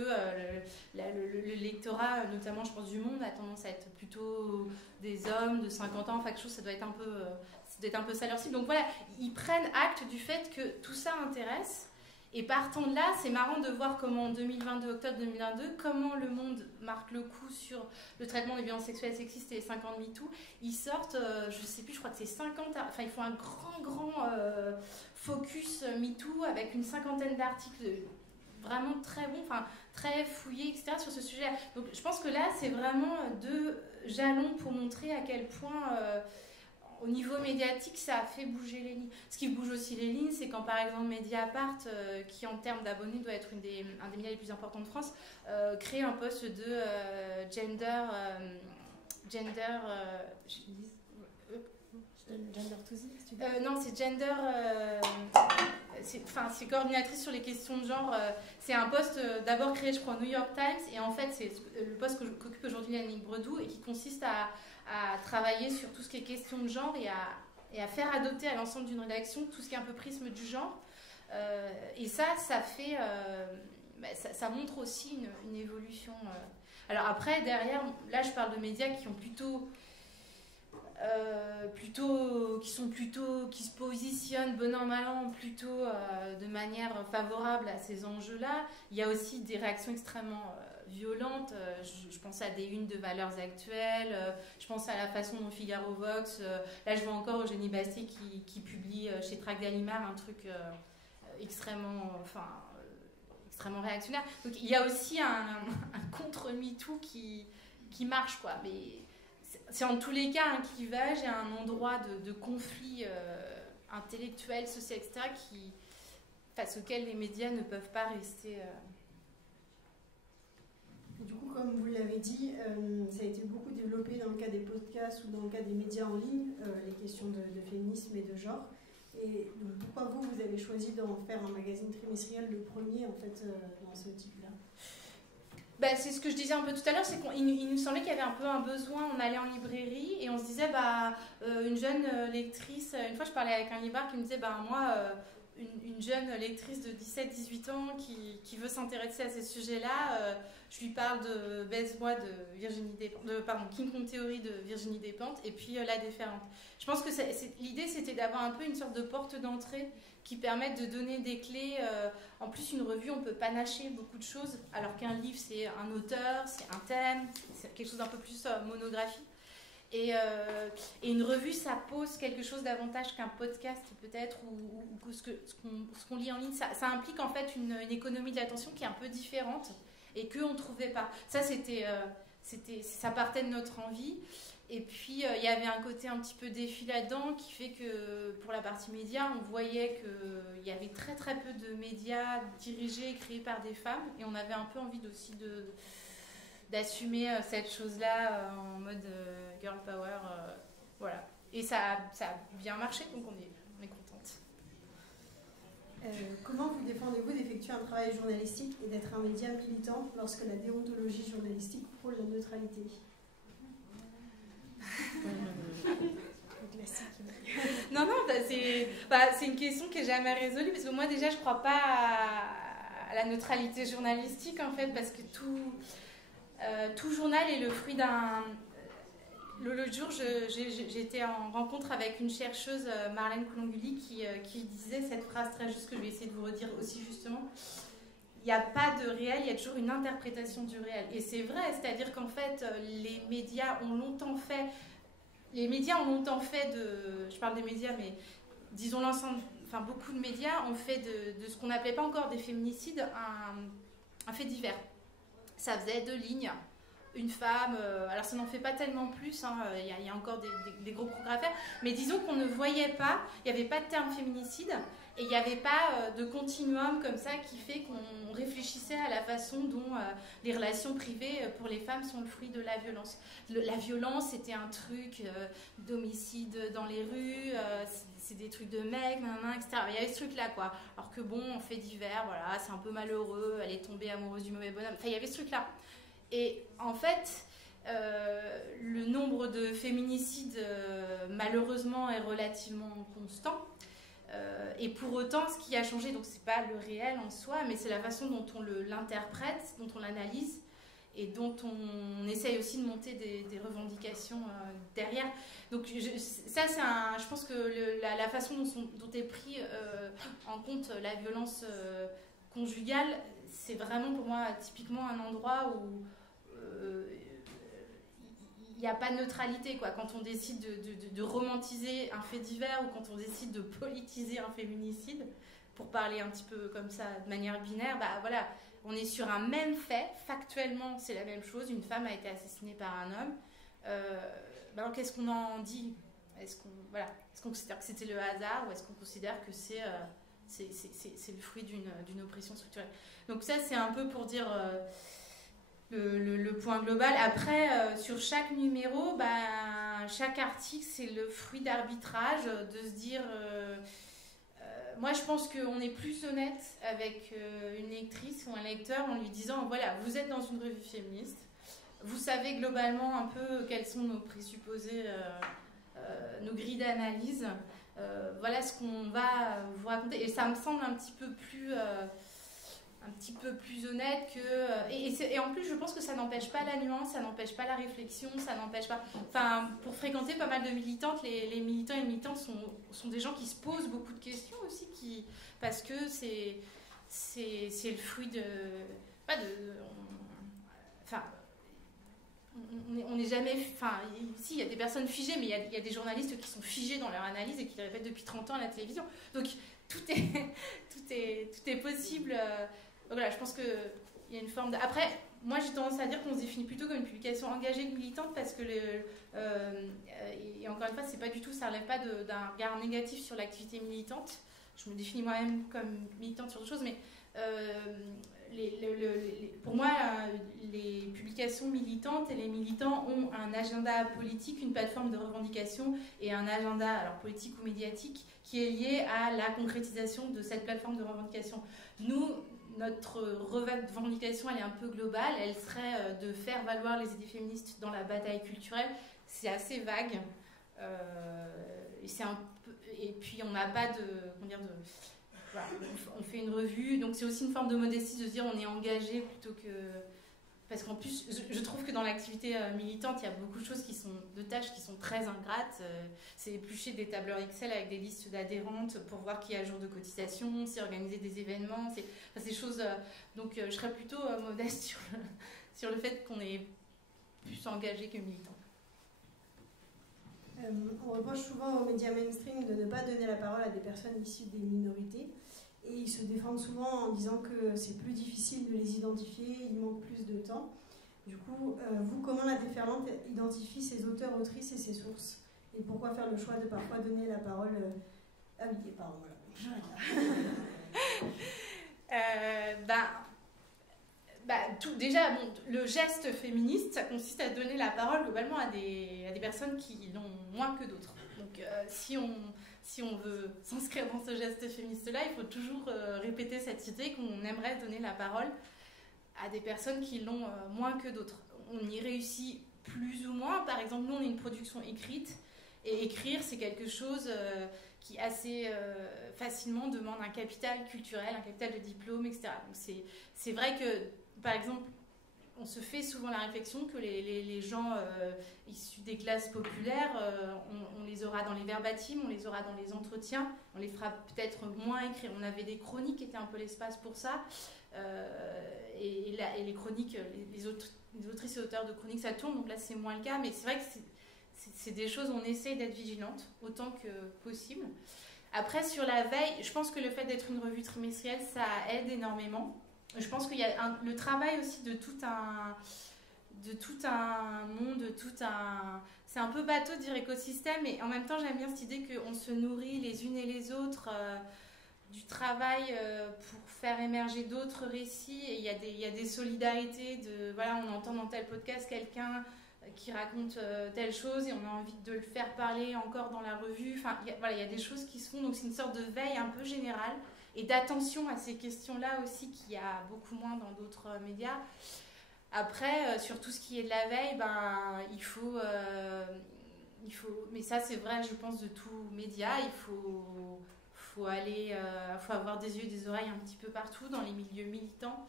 le lectorat, notamment je pense du Monde, a tendance à être plutôt des hommes de 50 ans, quelque chose, ça doit être un peu ça leur cible. Donc voilà, ils prennent acte du fait que tout ça intéresse. Et partant de là, c'est marrant de voir comment en 2022, octobre 2022, comment Le Monde marque le coup sur le traitement des violences sexuelles et sexistes et les 5 ans de MeToo. Ils sortent, je ne sais plus, je crois que c'est 50, ils font un grand focus MeToo avec une cinquantaine d'articles vraiment très bons, très fouillés, etc. sur ce sujet. Donc je pense que là, c'est vraiment 2 jalons pour montrer à quel point... au niveau médiatique, ça a fait bouger les lignes. Ce qui bouge aussi les lignes, c'est quand par exemple Mediapart, qui en termes d'abonnés doit être un des médias les plus importants de France, crée un poste de gender non, c'est gender... c'est coordinatrice sur les questions de genre. C'est un poste d'abord créé, je crois, au New York Times, et en fait, c'est le poste qu'occupe aujourd'hui Yannick Bredou, et qui consiste à travailler sur tout ce qui est question de genre et à faire adopter à l'ensemble d'une rédaction tout ce qui est un peu prisme du genre. Et ça fait... ça montre aussi une évolution. Alors après, derrière, là je parle de médias qui ont qui se positionnent bon an mal an plutôt de manière favorable à ces enjeux-là. Il y a aussi des réactions extrêmement violentes. Je pense à des unes de Valeurs Actuelles, je pense à la façon dont Figaro Vox, là je vois encore Eugénie Bastier qui publie chez Trac Gallimard un truc extrêmement réactionnaire. Donc il y a aussi un contre-MeToo qui marche, quoi. Mais c'est en tous les cas un clivage et un endroit de conflit intellectuel, social, etc., face auquel les médias ne peuvent pas rester... Du coup, comme vous l'avez dit, ça a été beaucoup développé dans le cas des podcasts ou dans le cas des médias en ligne, les questions de féminisme et de genre. Et donc, pourquoi vous avez choisi d'en faire un magazine trimestriel, le premier, en fait, dans ce type-là ? C'est ce que je disais un peu tout à l'heure, c'est qu'il nous semblait qu'il y avait un peu un besoin. On allait en librairie et on se disait, une jeune lectrice, une fois je parlais avec un libraire qui me disait, moi, une jeune lectrice de 17-18 ans qui veut s'intéresser à ces sujets-là, je lui parle de Baise-moi de King Kong Theory de Virginie Despentes et puis La Déferlante. Je pense que l'idée c'était d'avoir un peu une sorte de porte d'entrée qui permette de donner des clés. En plus, une revue, on peut panacher beaucoup de choses, alors qu'un livre, c'est un auteur, c'est un thème, c'est quelque chose d'un peu plus monographique. Et une revue, ça pose quelque chose davantage qu'un podcast, peut-être, ou ce qu'on lit en ligne. Ça implique en fait une économie de l'attention qui est un peu différente et qu'on ne trouvait pas. Ça, c'était ça partait de notre envie. Et puis, il y avait un côté un petit peu défi là-dedans qui fait que pour la partie média, on voyait qu'il y avait très très peu de médias dirigés et créés par des femmes. Et on avait un peu envie aussi d'assumer cette chose-là en mode girl power. Voilà. Et ça a bien marché, donc on est contente. Comment vous défendez-vous d'effectuer un travail journalistique et d'être un média militant lorsque la déontologie journalistique prône la neutralité? Non, c'est une question qui n'est jamais résolue, parce que moi déjà je ne crois pas à la neutralité journalistique en fait, parce que tout journal est le fruit d'un... L'autre jour, j'étais en rencontre avec une chercheuse, Marlène Coulonguli, qui disait cette phrase très juste que je vais essayer de vous redire aussi justement. Il n'y a pas de réel, il y a toujours une interprétation du réel. Et c'est vrai, c'est-à-dire qu'en fait, les médias ont longtemps fait je parle des médias, mais disons l'ensemble, enfin beaucoup de médias ont fait de ce qu'on n'appelait pas encore des féminicides un fait divers. Ça faisait 2 lignes. Une femme, alors ça n'en fait pas tellement plus, hein, y a encore des gros progrès à faire, mais disons qu'on ne voyait pas, il n'y avait pas de terme féminicide, et il n'y avait pas de continuum comme ça qui fait qu'on réfléchissait à la façon dont les relations privées pour les femmes sont le fruit de la violence. La violence, c'était un truc d'homicide dans les rues, c'est des trucs de mecs, etc. Il y avait ce truc-là, quoi. Alors que bon, on fait divers, voilà, c'est un peu malheureux, elle est tombée amoureuse du mauvais bonhomme, enfin il y avait ce truc-là. Et en fait, le nombre de féminicides, malheureusement, est relativement constant. Et pour autant, ce qui a changé, donc c'est pas le réel en soi, mais c'est la façon dont on l'interprète, dont on l'analyse, et dont on essaye aussi de monter des revendications derrière. Donc ça, je pense que la façon dont est pris en compte la violence conjugale, c'est vraiment pour moi typiquement un endroit où il n'y a pas de neutralité, quoi. Quand on décide de romantiser un fait divers ou quand on décide de politiser un féminicide, pour parler un petit peu comme ça de manière binaire, bah voilà, on est sur un même fait, factuellement c'est la même chose, une femme a été assassinée par un homme. Alors qu'est-ce qu'on en dit? Est-ce qu'on considère que c'était le hasard ou est-ce qu'on considère que c'est le fruit d'une oppression structurelle? Donc ça, c'est un peu pour dire le point global. Après, sur chaque numéro, chaque article, c'est le fruit d'arbitrage, de se dire... moi, je pense qu'on est plus honnête avec une lectrice ou un lecteur en lui disant, voilà, vous êtes dans une revue féministe, vous savez globalement un peu quels sont nos présupposés, nos grilles d'analyse, voilà ce qu'on va vous raconter. Et ça me semble un petit peu plus honnête que... Et en plus, je pense que ça n'empêche pas la nuance, ça n'empêche pas la réflexion, ça n'empêche pas... Enfin, pour fréquenter pas mal de militantes, les militants et militantes sont des gens qui se posent beaucoup de questions aussi, parce que c'est le fruit de... on n'est jamais... Enfin, si, il y a des personnes figées, mais il y a des journalistes qui sont figés dans leur analyse et qui les répètent depuis 30 ans à la télévision. Donc, tout est possible... Voilà, je pense qu'il y a une forme de... Après, moi j'ai tendance à dire qu'on se définit plutôt comme une publication engagée que militante parce que, et encore une fois, c'est pas du tout, ça relève pas d'un regard négatif sur l'activité militante. Je me définis moi-même comme militante sur autre chose, mais pour moi, les publications militantes et les militants ont un agenda politique, une plateforme de revendication et un agenda alors politique ou médiatique qui est lié à la concrétisation de cette plateforme de revendication. Nous, notre revendication, elle est un peu globale. Elle serait de faire valoir les idées féministes dans la bataille culturelle. C'est assez vague. Et puis, on n'a pas de... Voilà, on fait une revue. Donc, c'est aussi une forme de modestie de se dire on est engagé plutôt que... Parce qu'en plus, je trouve que dans l'activité militante, il y a beaucoup de choses de tâches qui sont très ingrates. C'est éplucher des tableurs Excel avec des listes d'adhérentes pour voir qui a jour de cotisation, c'est organiser des événements, c'est des choses... donc, je serais plutôt modeste sur le fait qu'on est plus engagé que militant. On reproche souvent aux médias mainstream de ne pas donner la parole à des personnes issues des minorités. Et ils se défendent souvent en disant que c'est plus difficile de les identifier, il manque plus de temps. Du coup, vous, comment la déferlante identifie ses auteurs, autrices et ses sources? Et pourquoi faire le choix de parfois donner la parole Ah oui, pardon, voilà. Déjà, bon, le geste féministe, ça consiste à donner la parole globalement à des personnes qui l'ont moins que d'autres. Donc, si on veut s'inscrire dans ce geste féministe-là, il faut toujours répéter cette idée qu'on aimerait donner la parole à des personnes qui l'ont moins que d'autres. On y réussit plus ou moins. Par exemple, nous, on est une production écrite. Et écrire, c'est quelque chose qui assez facilement demande un capital culturel, un capital de diplôme, etc. Donc c'est vrai que, par exemple, on se fait souvent la réflexion que les gens issus des classes populaires, on les aura dans les verbatims, on les aura dans les entretiens, on les fera peut-être moins écrire. On avait des chroniques qui étaient un peu l'espace pour ça. Et les chroniques, les autrices et auteurs de chroniques, ça tourne, donc là c'est moins le cas, mais c'est vrai que c'est des choses où on essaye d'être vigilante autant que possible. Après, sur la veille, je pense que le fait d'être une revue trimestrielle, ça aide énormément. Je pense qu'il y a le travail aussi de tout un monde, c'est un peu bateau de dire écosystème, mais en même temps j'aime bien cette idée qu'on se nourrit les unes et les autres du travail pour faire émerger d'autres récits, et il y a des solidarités, voilà, on entend dans tel podcast quelqu'un qui raconte telle chose et on a envie de le faire parler encore dans la revue. Enfin, il y a des choses qui se font, donc c'est une sorte de veille un peu générale et d'attention à ces questions-là aussi qu'il y a beaucoup moins dans d'autres médias. Après, sur tout ce qui est de la veille, il faut mais ça c'est vrai, je pense, de tout média, il faut avoir des yeux et des oreilles un petit peu partout, dans les milieux militants,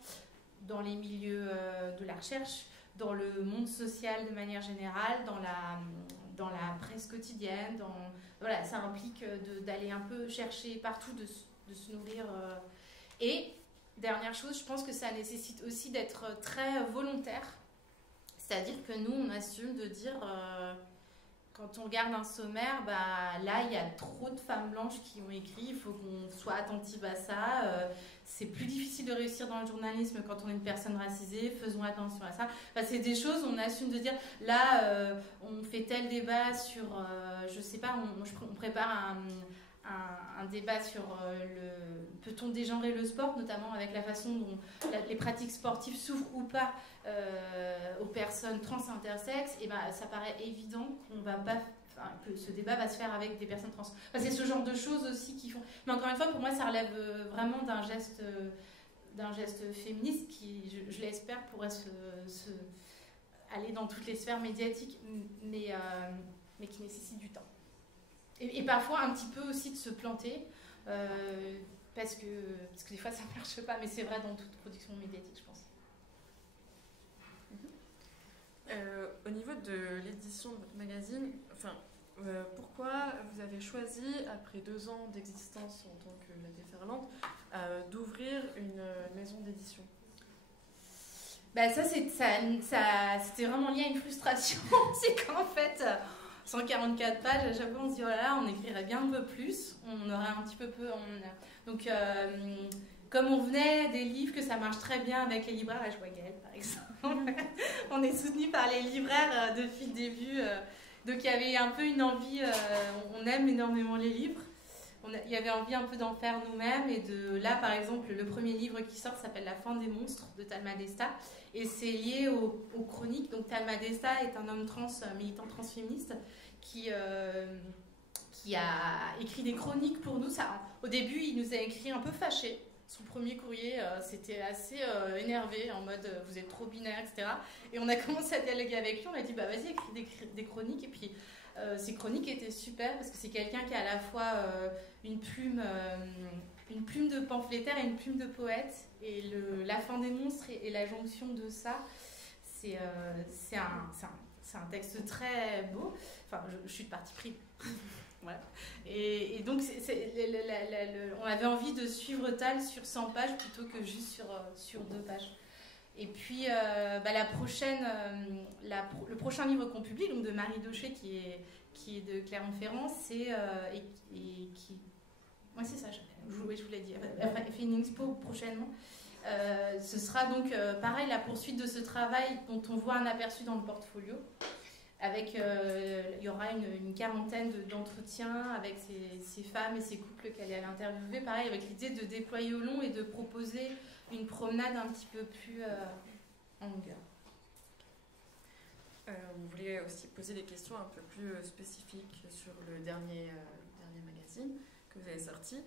dans les milieux de la recherche, dans le monde social de manière générale, dans la presse quotidienne. Voilà, ça implique d'aller un peu chercher partout, de se nourrir. Et, dernière chose, je pense que ça nécessite aussi d'être très volontaire. C'est-à-dire que nous, on assume de dire... quand on regarde un sommaire, là, il y a trop de femmes blanches qui ont écrit, il faut qu'on soit attentive à ça. C'est plus difficile de réussir dans le journalisme quand on est une personne racisée, faisons attention à ça. C'est des choses, on assume de dire, là, on fait tel débat sur, je sais pas, on prépare un débat sur peut-on dégenrer le sport, notamment avec la façon dont les pratiques sportives s'ouvrent ou pas aux personnes trans et intersexes, et ça paraît évident que ce débat va se faire avec des personnes trans. C'est ce genre de choses aussi qui font... Mais encore une fois, pour moi, ça relève vraiment d'un geste féministe qui, je l'espère, pourrait aller dans toutes les sphères médiatiques, mais qui nécessite du temps. Et parfois un petit peu aussi de se planter, parce que des fois ça ne marche pas, mais c'est vrai dans toute production médiatique, je pense. Au niveau de l'édition de votre magazine, pourquoi vous avez choisi, après 2 ans d'existence en tant que La Déferlante, d'ouvrir une maison d'édition? Ça, c'était vraiment lié à une frustration. C'est qu'en fait, 144 pages, à chaque fois on se dit, oh là là, on écrirait bien un peu plus, on aurait un petit peu... Donc, comme on venait des livres, que ça marche très bien avec les libraires, la Joie Gaëlle par exemple, on est soutenu par les libraires depuis le début, donc il y avait un peu une envie, on aime énormément les livres, il y avait envie un peu d'en faire nous-mêmes, et là par exemple, le premier livre qui sort s'appelle La fin des monstres de Talma Desta, et c'est lié aux chroniques. Donc Talma Desta est un homme trans, militant transféministe, qui a écrit des chroniques pour nous. Au début, il nous a écrit un peu fâché. Son premier courrier, c'était assez énervé, en mode vous êtes trop binaire, etc. Et on a commencé à dialoguer avec lui, on a dit vas-y, écris des chroniques. Et puis ces chroniques étaient super parce que c'est quelqu'un qui a à la fois une plume de pamphlétaire et une plume de poète. Et La fin des monstres et la jonction de ça, c'est un texte très beau. Enfin, je suis de parti pris. Voilà. Et donc, on avait envie de suivre Tal sur 100 pages plutôt que juste sur 2 pages. Et puis, le prochain livre qu'on publie, donc de Marie Daucher, qui est de Clermont-Ferrand, c'est c'est ça, je vous l'ai dit. Elle fait une expo prochainement. Ce sera donc pareil la poursuite de ce travail dont on voit un aperçu dans le portfolio. Avec, il y aura une quarantaine d'entretiens avec ces femmes et ces couples qu'elle allait interviewer, pareil avec l'idée de déployer au long et de proposer une promenade un petit peu plus en longueur. On voulait aussi poser des questions un peu plus spécifiques sur le dernier magazine que vous avez sorti.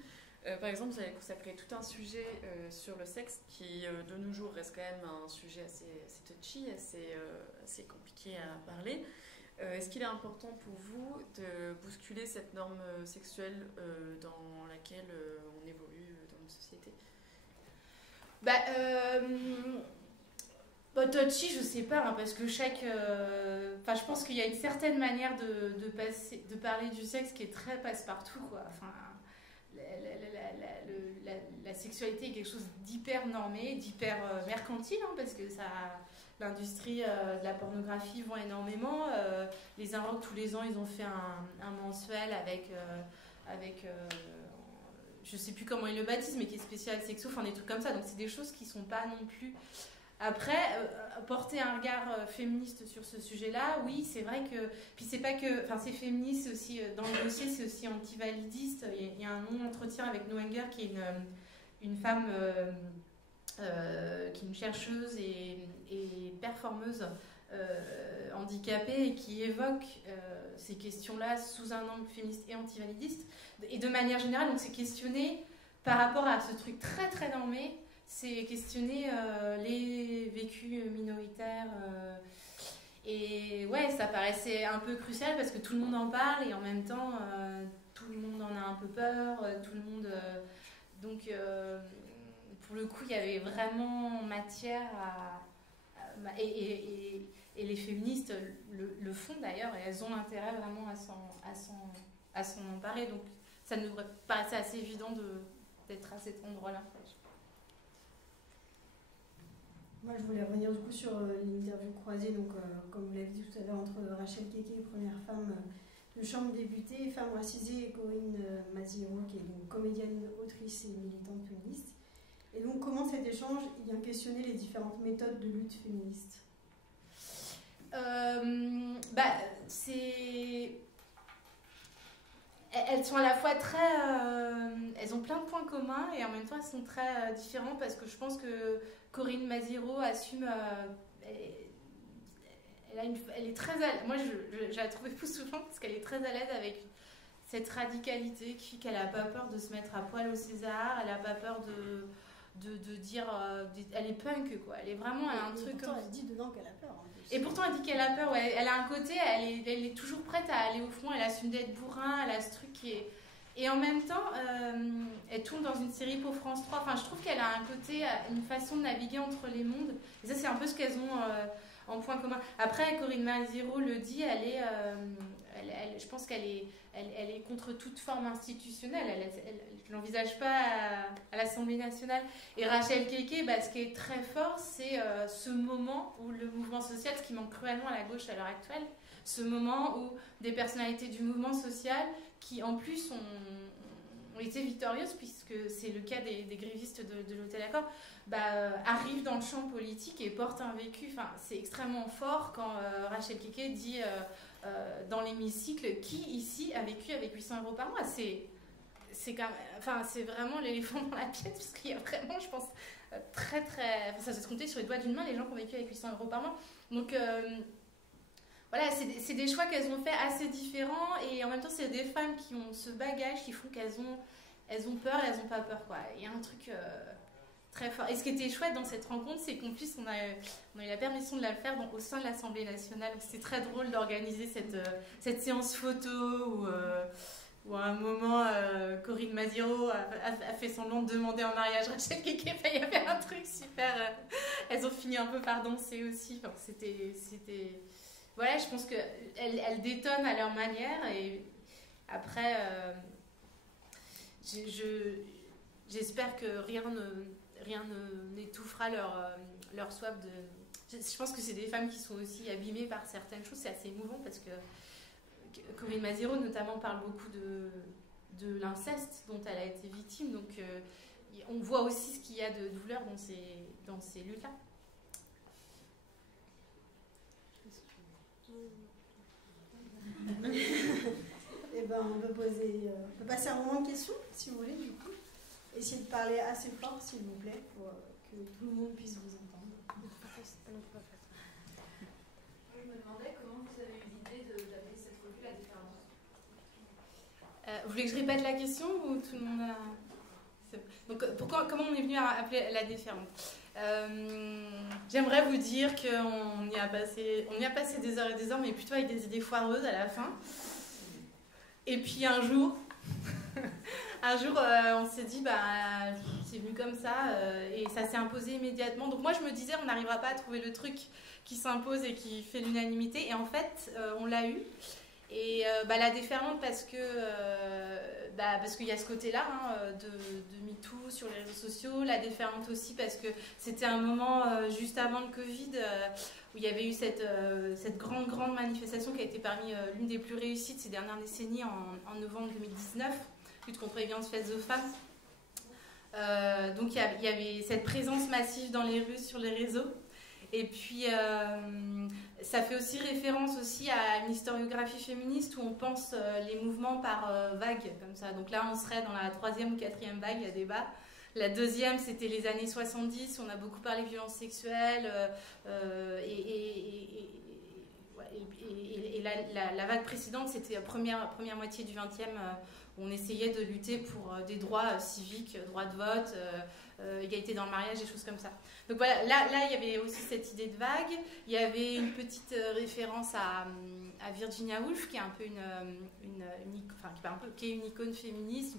Par exemple, vous avez consacré tout un sujet sur le sexe qui, de nos jours, reste quand même un sujet assez touchy, assez compliqué à parler. Est-ce qu'il est important pour vous de bousculer cette norme sexuelle dans laquelle on évolue dans notre société? Touchy, je sais pas, hein, parce que je pense qu'il y a une certaine manière de parler du sexe qui est très passe-partout, quoi. Enfin, la sexualité est quelque chose d'hyper normé, d'hyper mercantile, hein, parce que l'industrie de la pornographie vend énormément. Les Inrocks, tous les ans, ils ont fait un mensuel avec je sais plus comment ils le baptisent, mais qui est spécial sexo, enfin des trucs comme ça. Donc c'est des choses qui sont pas non plus... Après, porter un regard féministe sur ce sujet-là, oui, c'est vrai que... Puis c'est pas que... Enfin, c'est féministe, c'est aussi... Dans le dossier, c'est aussi anti-validiste. Il y a un long entretien avec Noenger, qui est une femme... qui est une chercheuse et performeuse handicapée et qui évoque ces questions-là sous un angle féministe et anti-validiste. Et de manière générale, donc c'est questionner par rapport à ce truc très très normé, c'est questionner les vécus minoritaires. Et ouais, ça paraissait un peu crucial parce que tout le monde en parle et en même temps, tout le monde en a un peu peur, tout le monde... donc... pour le coup, il y avait vraiment matière et les féministes le font d'ailleurs, et elles ont intérêt vraiment à s'en emparer. Donc, ça nous paraissait assez évident d'être à cet endroit-là. Moi, je voulais revenir du coup sur l'interview croisée, donc comme vous l'avez dit tout à l'heure, entre Rachel Keke, première femme de chambre débutée, femme racisée, et Corinne Maziero, qui est une comédienne, autrice et militante féministe. Et donc, comment cet échange vient questionner les différentes méthodes de lutte féministe? Elles sont à la fois très... elles ont plein de points communs et en même temps elles sont très différentes parce que je pense que Corinne Maziero assume... elle est très à l'aise. Moi, je la trouvais plus souvent parce qu'elle est très à l'aise avec cette radicalité qui fait qu'elle n'a pas peur de se mettre à poil au César, elle n'a pas peur de dire... elle est punk, quoi. Elle est vraiment un truc... Pourtant, elle dit dedans qu'elle a peur. En plus. Et pourtant, elle dit qu'elle a peur. Ouais. Elle a un côté, elle est toujours prête à aller au fond. Elle assume d'être bourrin. Elle a ce truc qui est... Et en même temps, elle tourne dans une série pour France 3. Enfin, je trouve qu'elle a un côté, une façon de naviguer entre les mondes. Et ça, c'est un peu ce qu'elles ont en point commun. Après, Corinne Maziero le dit, je pense qu'elle est contre toute forme institutionnelle. Je ne l'envisage pas à l'Assemblée nationale. Et Rachel Keke, ce qui est très fort, c'est ce moment où le mouvement social, ce qui manque cruellement à la gauche à l'heure actuelle, ce moment où des personnalités du mouvement social, qui en plus ont été victorieuses, puisque c'est le cas des grévistes de l'Hôtel Accor, arrivent dans le champ politique et portent un vécu. Enfin, c'est extrêmement fort quand Rachel Keke dit dans l'hémicycle qui ici a vécu avec 800 € par mois. C'est vraiment l'éléphant dans la pièce, parce qu'il y a vraiment, je pense, très très... ça se compter sur les doigts d'une main les gens qui ont vécu avec 800 € par mois. Donc voilà, c'est des choix qu'elles ont fait assez différents, et en même temps c'est des femmes qui ont ce bagage qui font qu'elles ont peur et elles n'ont pas peur, quoi. Il y a un truc très fort. Et ce qui était chouette dans cette rencontre, c'est qu'en plus on a eu la permission de la faire au sein de l'Assemblée nationale. C'était très drôle d'organiser cette séance photo où à un moment Corinne Maziero a fait semblant de demander en mariage Rachel Keke. Il y avait un truc super... elles ont fini un peu par danser aussi. Enfin, c'était... Voilà, je pense qu'elles détonnent à leur manière, et après, j'espère que rien n'étouffera leur soif de... Je pense que c'est des femmes qui sont aussi abîmées par certaines choses. C'est assez émouvant parce que Corinne Maziero notamment parle beaucoup de l'inceste dont elle a été victime, donc on voit aussi ce qu'il y a de douleur dans ces luttes-là. Eh ben, on peut passer un moment de questions, si vous voulez, du coup. Essayez de parler assez fort, s'il vous plaît, pour que tout le monde puisse vous entendre. Je me demandais comment vous avez eu l'idée d'appeler cette revue La Déferlante. Vous voulez que je répète la question ou tout le monde a... Donc, comment on est venu à appeler La Déferlante? J'aimerais vous dire qu'on y a passé des heures et des heures, mais plutôt avec des idées foireuses à la fin. Et puis un jour, on s'est dit, c'est venu comme ça, et ça s'est imposé immédiatement. Donc moi, je me disais, on n'arrivera pas à trouver le truc qui s'impose et qui fait l'unanimité. Et en fait, on l'a eu. Et La Déferlante parce qu'il y a ce côté-là de MeToo sur les réseaux sociaux. La Déferlante aussi parce que c'était un moment juste avant le Covid où il y avait eu cette grande manifestation qui a été parmi l'une des plus réussies de ces dernières décennies en novembre 2019, lutte contre les violences faites aux femmes. Donc il y avait cette présence massive dans les rues, sur les réseaux. Et puis, ça fait aussi référence aussi à une historiographie féministe où on pense les mouvements par vagues, comme ça. Donc là, on serait dans la 3e ou 4e vague, il y a débat. La 2e, c'était les années 70, on a beaucoup parlé de violences sexuelles. Et la vague précédente, c'était la première moitié du 20e, où on essayait de lutter pour des droits civiques, droit de vote, égalité dans le mariage, des choses comme ça. Donc voilà, là, il y avait aussi cette idée de vague. Il y avait une petite référence à Virginia Woolf, qui est un peu qui est une icône féministe,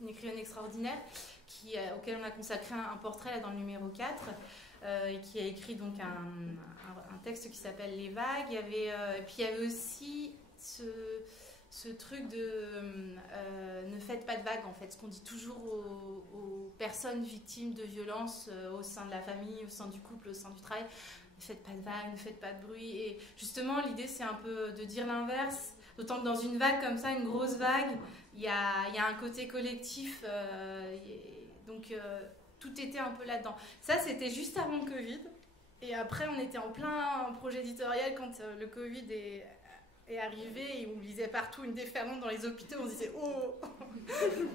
une écrivaine extraordinaire, auquel on a consacré un portrait là, dans le numéro 4, et qui a écrit donc un texte qui s'appelle Les Vagues. Et puis il y avait aussi ce truc de ne faites pas de vagues, en fait, ce qu'on dit toujours aux personnes victimes de violences au sein de la famille, au sein du couple, au sein du travail. Ne faites pas de vagues, ne faites pas de bruit. Et justement, l'idée, c'est un peu de dire l'inverse, d'autant que dans une vague comme ça, une grosse vague, il y a un côté collectif, donc tout était un peu là-dedans. Ça, c'était juste avant le Covid, et après, on était en plein projet éditorial quand le Covid est arrivé, et on lisait partout une déferlante dans les hôpitaux, on se disait « Oh,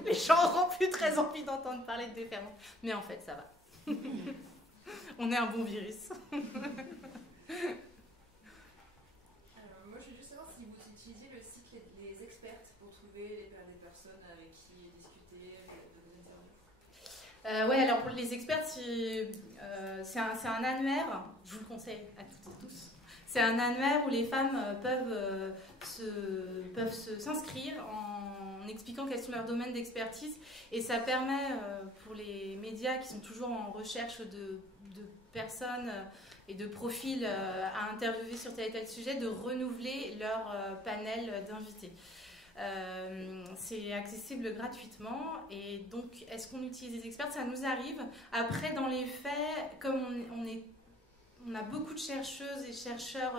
les gens n'auront plus très envie d'entendre parler de déferlante. » Mais en fait, ça va. On est un bon virus. Moi, je veux juste savoir si vous utilisez le site Les Expertes pour trouver des personnes avec qui discuter, de vos interviews. Ouais, alors pour les experts, c'est un annuaire, je vous le conseille à toutes et tous. C'est un annuaire où les femmes peuvent s'inscrire en expliquant quels sont leurs domaines d'expertise, et ça permet pour les médias qui sont toujours en recherche de personnes et de profils à interviewer sur tel et tel sujet, de renouveler leur panel d'invités. C'est accessible gratuitement, et donc est-ce qu'on utilise des experts? Ça nous arrive. Après, dans les faits, comme on a beaucoup de chercheuses et chercheurs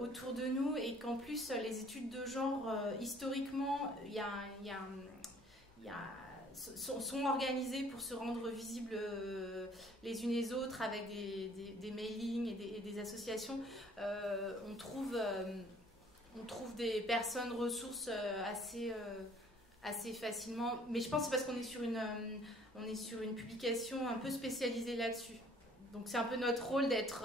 autour de nous, et qu'en plus les études de genre historiquement sont organisées pour se rendre visibles les unes les autres avec des mailings et des associations. On trouve des personnes ressources assez facilement, mais je pense que c'est parce qu'on est sur une publication un peu spécialisée là-dessus. Donc c'est un peu notre rôle d'être...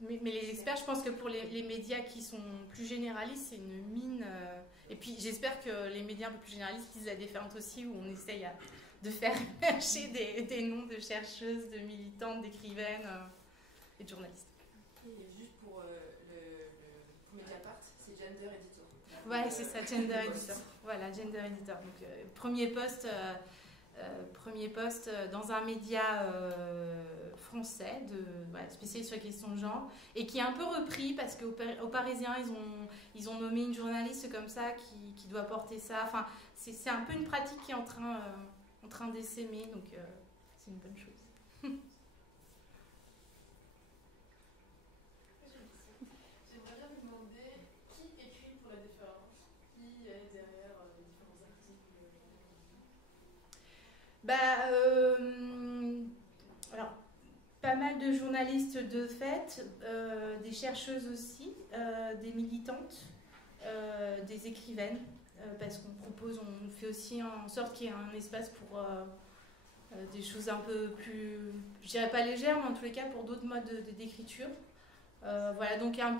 mais les experts, je pense que pour les médias qui sont plus généralistes, c'est une mine. Et puis j'espère que les médias un peu plus généralistes lisent La Déferlante aussi, où on essaye de faire émerger des noms de chercheuses, de militantes, d'écrivaines et de journalistes. Et juste pour le Mediapart, c'est Gender Editor. Ouais, c'est ça, Gender Editor. Voilà, Gender Editor. Donc premier poste dans un média français spécialisé sur les questions de genre, et qui est un peu repris parce qu'aux Parisiens ils ont nommé une journaliste comme ça qui doit porter ça. Enfin, c'est un peu une pratique qui est en train d'essaimer, donc c'est une bonne chose. J'aimerais bien vous demander qui écrit pour La Déferlante, qui est derrière les différents articles. Alors, pas mal de journalistes de fait, des chercheuses aussi, des militantes, des écrivaines, parce on fait aussi en sorte qu'il y ait un espace pour des choses un peu plus, je dirais pas légères, mais en tous les cas pour d'autres modes d'écriture. Voilà, donc un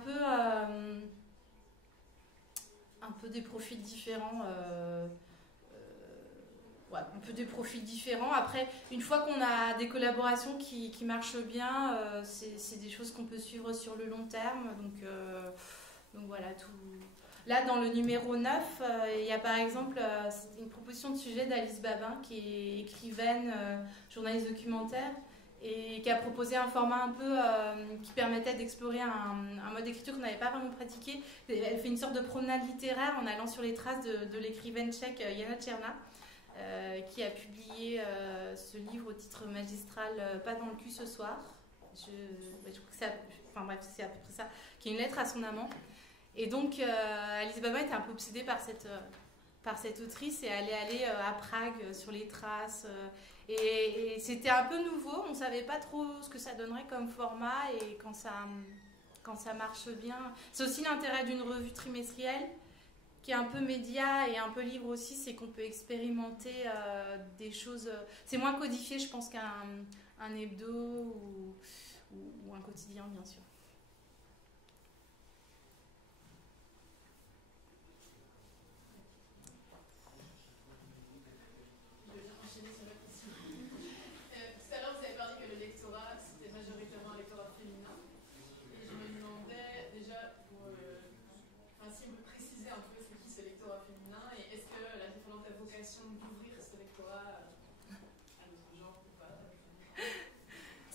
peu des profils différents. Un peu des profils différents. Après, une fois qu'on a des collaborations qui marchent bien, c'est des choses qu'on peut suivre sur le long terme. Donc voilà, tout. Là, dans le numéro 9, il y a par exemple une proposition de sujet d'Alice Babin, qui est écrivaine, journaliste documentaire, et qui a proposé un format un peu qui permettait d'explorer un mode d'écriture qu'on n'avait pas vraiment pratiqué. Elle fait une sorte de promenade littéraire en allant sur les traces de l'écrivaine tchèque Jana Tcherna, qui a publié ce livre au titre magistral Pas dans le cul ce soir. Je trouve que c'est à peu près ça, qui est une lettre à son amant. Et donc Alice Babin était un peu obsédée par cette autrice et elle est allée à Prague sur les traces. Et c'était un peu nouveau, on ne savait pas trop ce que ça donnerait comme format, et quand ça marche bien, c'est aussi l'intérêt d'une revue trimestrielle qui est un peu média et un peu livre aussi, c'est qu'on peut expérimenter des choses. C'est moins codifié, je pense, qu'un hebdo ou un quotidien, bien sûr.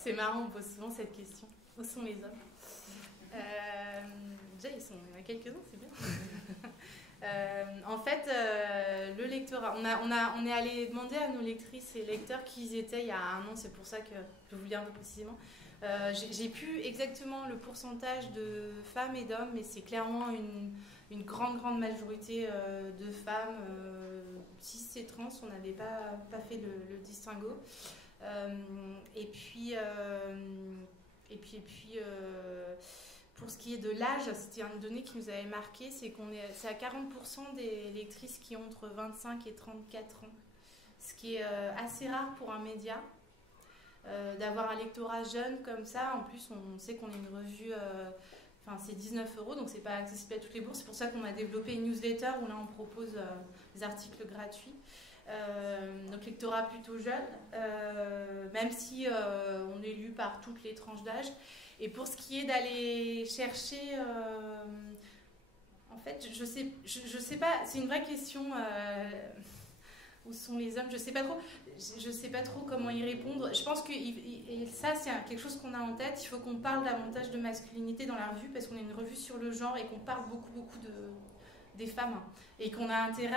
C'est marrant, on pose souvent cette question. Où sont les hommes ? Déjà, il y en a quelques-uns, c'est bien. En fait, le lectorat, on est allé demander à nos lectrices et lecteurs qui ils étaient il y a un an, c'est pour ça que je vous le dis un peu précisément. J'ai plus exactement le pourcentage de femmes et d'hommes, mais c'est clairement une grande majorité de femmes. Cis et trans, on n'avait pas fait le distinguo. Et puis pour ce qui est de l'âge, c'était une donnée qui nous avait marqué, c'est à 40% des lectrices qui ont entre 25 et 34 ans, ce qui est assez rare pour un média, d'avoir un lectorat jeune comme ça. En plus, on sait qu'on est une revue, c'est 19 €, donc c'est pas accessible à toutes les bourses. C'est pour ça qu'on a développé une newsletter où là on propose des articles gratuits. Donc lectorat plutôt jeune, même si on est lu par toutes les tranches d'âge. Et pour ce qui est d'aller chercher, en fait, je sais pas, c'est une vraie question. Où sont les hommes ? Je sais pas trop comment y répondre. Je pense que ça, c'est quelque chose qu'on a en tête. Il faut qu'on parle davantage de masculinité dans la revue, parce qu'on est une revue sur le genre et qu'on parle beaucoup des femmes, et qu'on a intérêt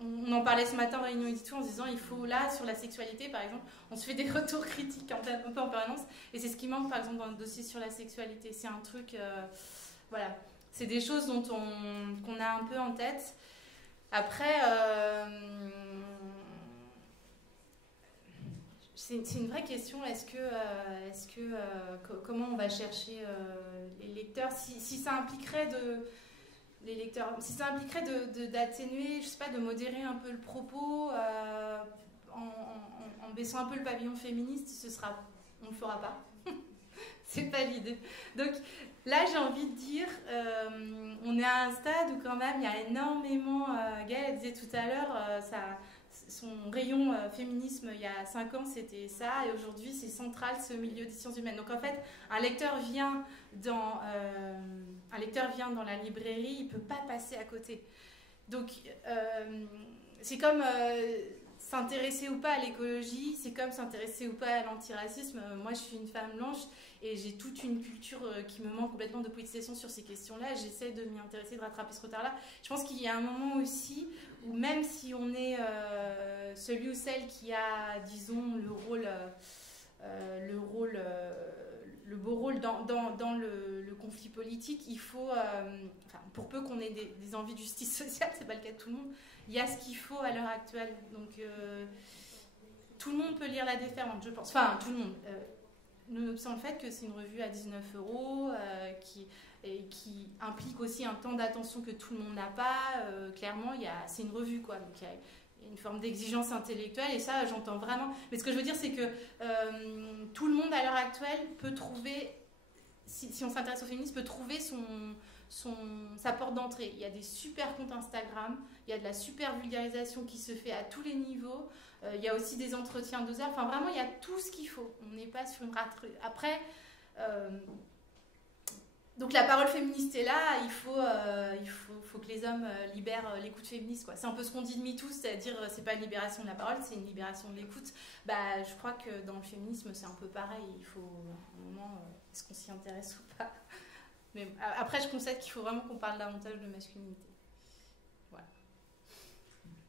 on en parlait ce matin en réunion édito en se disant, il faut là, sur la sexualité par exemple, on se fait des retours critiques un peu en permanence, et c'est ce qui manque par exemple dans le dossier sur la sexualité. C'est un truc, voilà, c'est des choses qu'on a un peu en tête. Après, c'est une vraie question. Comment on va chercher les lecteurs, si ça impliquerait d'atténuer, je sais pas, de modérer un peu le propos en baissant un peu le pavillon féministe, on ne le fera pas. C'est pas l'idée. Donc là, j'ai envie de dire, on est à un stade où quand même il y a énormément, Gaëlle disait tout à l'heure, son rayon féminisme il y a 5 ans c'était ça, et aujourd'hui c'est central, ce milieu des sciences humaines. Donc en fait, un lecteur vient dans la librairie, il ne peut pas passer à côté. Donc c'est comme s'intéresser ou pas à l'écologie, c'est comme s'intéresser ou pas à l'antiracisme. Moi je suis une femme blanche et j'ai toute une culture qui me manque complètement de politisation sur ces questions-là. J'essaie de m'y intéresser, de rattraper ce retard-là. Je pense qu'il y a un moment aussi où, même si on est celui ou celle qui a, disons, le beau rôle dans le conflits politiques, il faut, pour peu qu'on ait des envies de justice sociale, c'est pas le cas de tout le monde, il y a ce qu'il faut à l'heure actuelle. Donc tout le monde peut lire La Déferlante, je pense. Enfin, tout le monde. Nonobstant le fait que c'est une revue à 19 € qui implique aussi un temps d'attention que tout le monde n'a pas. Clairement, c'est une revue, quoi. Donc il y a une forme d'exigence intellectuelle, et ça, j'entends vraiment. Mais ce que je veux dire, c'est que tout le monde, à l'heure actuelle, peut trouver, si on s'intéresse au féminisme, peut trouver sa porte d'entrée. Il y a des super comptes Instagram, il y a de la super vulgarisation qui se fait à tous les niveaux, il y a aussi des entretiens 2 heures, enfin vraiment il y a tout ce qu'il faut. On n'est pas sur une rate. Après, donc la parole féministe est là, il faut que les hommes libèrent l'écoute féministe, quoi. C'est un peu ce qu'on dit de MeToo, c'est-à-dire c'est pas une libération de la parole, c'est une libération de l'écoute. Bah, je crois que dans le féminisme c'est un peu pareil, il faut à un moment, est-ce qu'on s'y intéresse ou pas? Mais après, je concède qu'il faut vraiment qu'on parle davantage de masculinité. Voilà.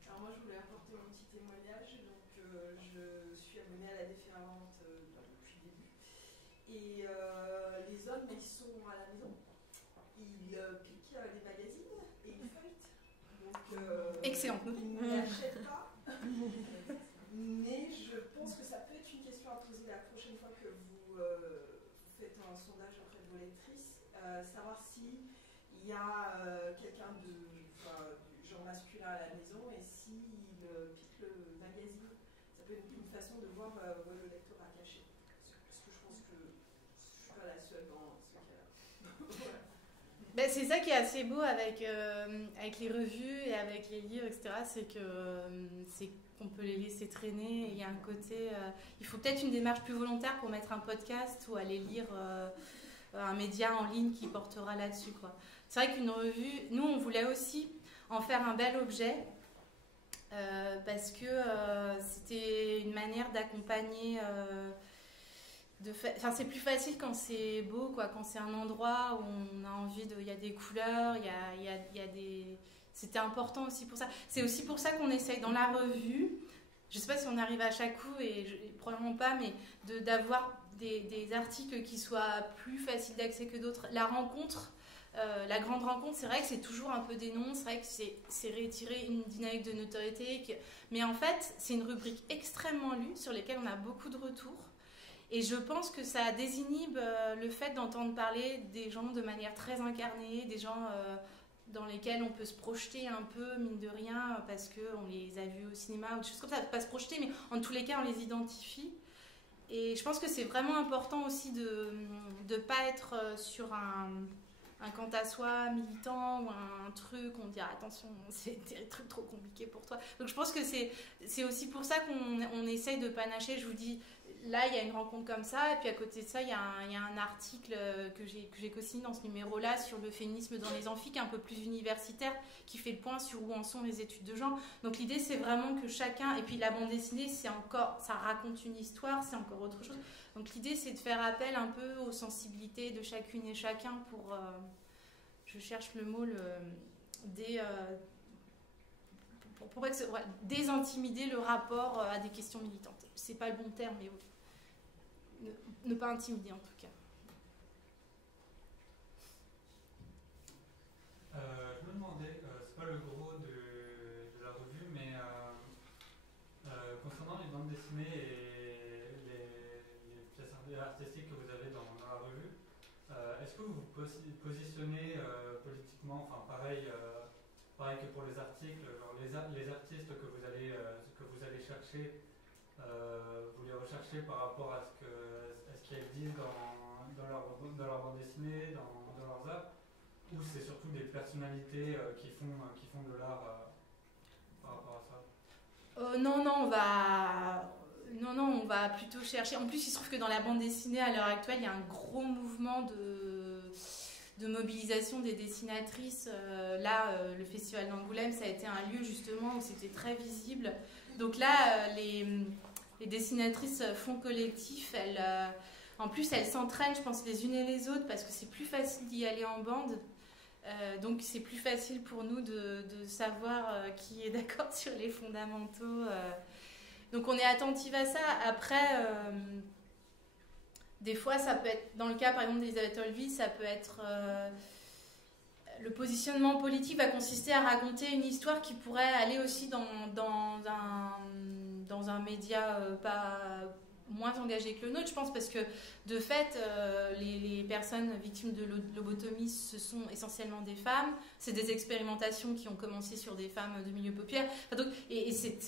Alors moi, je voulais apporter mon petit témoignage. Donc, je suis abonnée à La Déferlante depuis le début. Et les hommes, ils sont à la maison. Ils piquent les magazines et ils feuilletent. Donc, excellent. Ils n'achètent pas. Mais je pense que ça peut être une question à poser la prochaine fois que vous faites un sondage auprès de vos lectrices. Savoir s'il y a quelqu'un du genre masculin à la maison et s'il pique le magazine. Ça peut être une façon de voir le lectorat caché. Parce que je pense que je ne suis pas la seule dans ce cas-là. Voilà. Ben, c'est ça qui est assez beau avec les revues et avec les livres, etc. C'est qu'on peut les laisser traîner. Il y a un côté... il faut peut-être une démarche plus volontaire pour mettre un podcast ou aller lire... un média en ligne qui portera là-dessus, quoi. C'est vrai qu'une revue, nous on voulait aussi en faire un bel objet parce que c'était une manière d'accompagner c'est plus facile quand c'est beau, quoi, quand c'est un endroit où on a envie de, il y a des couleurs, il y a des, c'était important aussi pour ça. C'est aussi pour ça qu'on essaye dans la revue, je sais pas si on arrive à chaque coup et probablement pas, mais d'avoir des articles qui soient plus faciles d'accès que d'autres. La rencontre, la grande rencontre, c'est vrai que c'est toujours un peu des noms, c'est vrai que c'est retirer une dynamique de notoriété, mais en fait, c'est une rubrique extrêmement lue sur laquelle on a beaucoup de retours. Et je pense que ça désinhibe le fait d'entendre parler des gens de manière très incarnée, des gens dans lesquels on peut se projeter un peu, mine de rien, parce qu'on les a vus au cinéma ou des choses comme ça. Pas se projeter, mais en tous les cas, on les identifie. Et je pense que c'est vraiment important aussi de ne pas être sur un quant à soi militant ou un truc, on dit attention, c'est des trucs trop compliqués pour toi. Donc je pense que c'est aussi pour ça qu'on essaye de panacher. Je vous dis, là il y a une rencontre comme ça, et puis à côté de ça il y a un article que j'ai co-signé dans ce numéro-là sur le féminisme dans les amphis, qui est un peu plus universitaire, qui fait le point sur où en sont les études de genre. Donc l'idée c'est vraiment que chacun, et puis la bande dessinée ça raconte une histoire, c'est encore autre chose. Donc l'idée c'est de faire appel un peu aux sensibilités de chacune et chacun pour, je cherche le mot, pour désintimider le rapport à des questions militantes. C'est pas le bon terme, mais ne pas intimider en tout cas. Je me demandais, c'est pas le gros de la revue, mais concernant les bandes dessinées et les pièces artistiques que vous avez dans la revue, est-ce que vous vous positionnez politiquement, enfin pareil que pour les articles, genre les artistes que vous allez chercher, vous les recherchez par rapport à ce qu'elles disent dans leur bande dessinée, dans leurs œuvres, ou c'est surtout des personnalités qui font de l'art par rapport à ça? Non, on va plutôt chercher. En plus, il se trouve que dans la bande dessinée, à l'heure actuelle, il y a un gros mouvement de mobilisation des dessinatrices. Le Festival d'Angoulême, ça a été un lieu justement où c'était très visible. Donc là, les dessinatrices font collectif. En plus, elles s'entraînent, je pense, les unes et les autres, parce que c'est plus facile d'y aller en bande. Donc c'est plus facile pour nous de savoir qui est d'accord sur les fondamentaux. Donc on est attentive à ça. Après, des fois, ça peut être, dans le cas par exemple d'Elisabeth Olville, ça peut être le positionnement politique va consister à raconter une histoire qui pourrait aller aussi dans un média pas moins engagé que le nôtre, je pense, parce que de fait, les personnes victimes de lobotomie, ce sont essentiellement des femmes. C'est des expérimentations qui ont commencé sur des femmes de milieu populaire. Enfin, donc, et c'est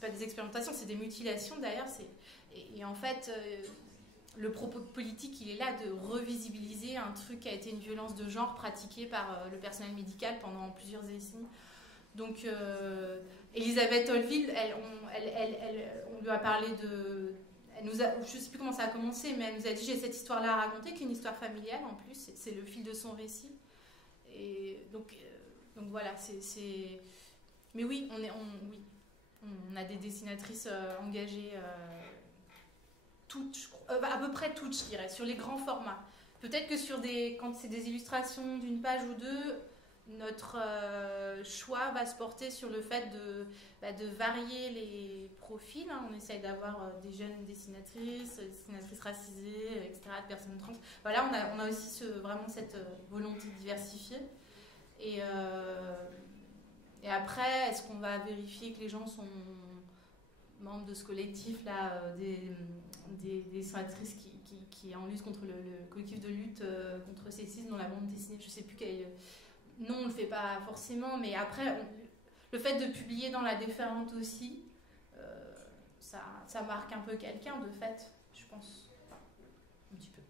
pas des expérimentations, c'est des mutilations d'ailleurs. Et en fait, le propos politique, il est là de revisibiliser un truc qui a été une violence de genre pratiquée par le personnel médical pendant plusieurs décennies. Donc, Elisabeth Olville, on lui a parlé de... je ne sais plus comment ça a commencé, mais elle nous a dit, j'ai cette histoire-là à raconter, qui est une histoire familiale en plus, c'est le fil de son récit. Et donc voilà, mais oui, on a des dessinatrices engagées, toutes, à peu près toutes, je dirais, sur les grands formats. Peut-être que quand c'est des illustrations d'une page ou deux, notre choix va se porter sur le fait de varier les profils. Hein. On essaye d'avoir des jeunes dessinatrices racisées, etc., de personnes trans. Voilà, on a aussi vraiment cette volonté de diversifier. Et après, est-ce qu'on va vérifier que les gens sont membres de ce collectif-là, des dessinatrices qui est en lutte contre le collectif de lutte contre le sexisme dans la bande dessinée? Je ne sais plus quel... Non, on ne le fait pas forcément, mais après, le fait de publier dans La Déferlante aussi, ça marque un peu quelqu'un, de fait, je pense. Un petit peu.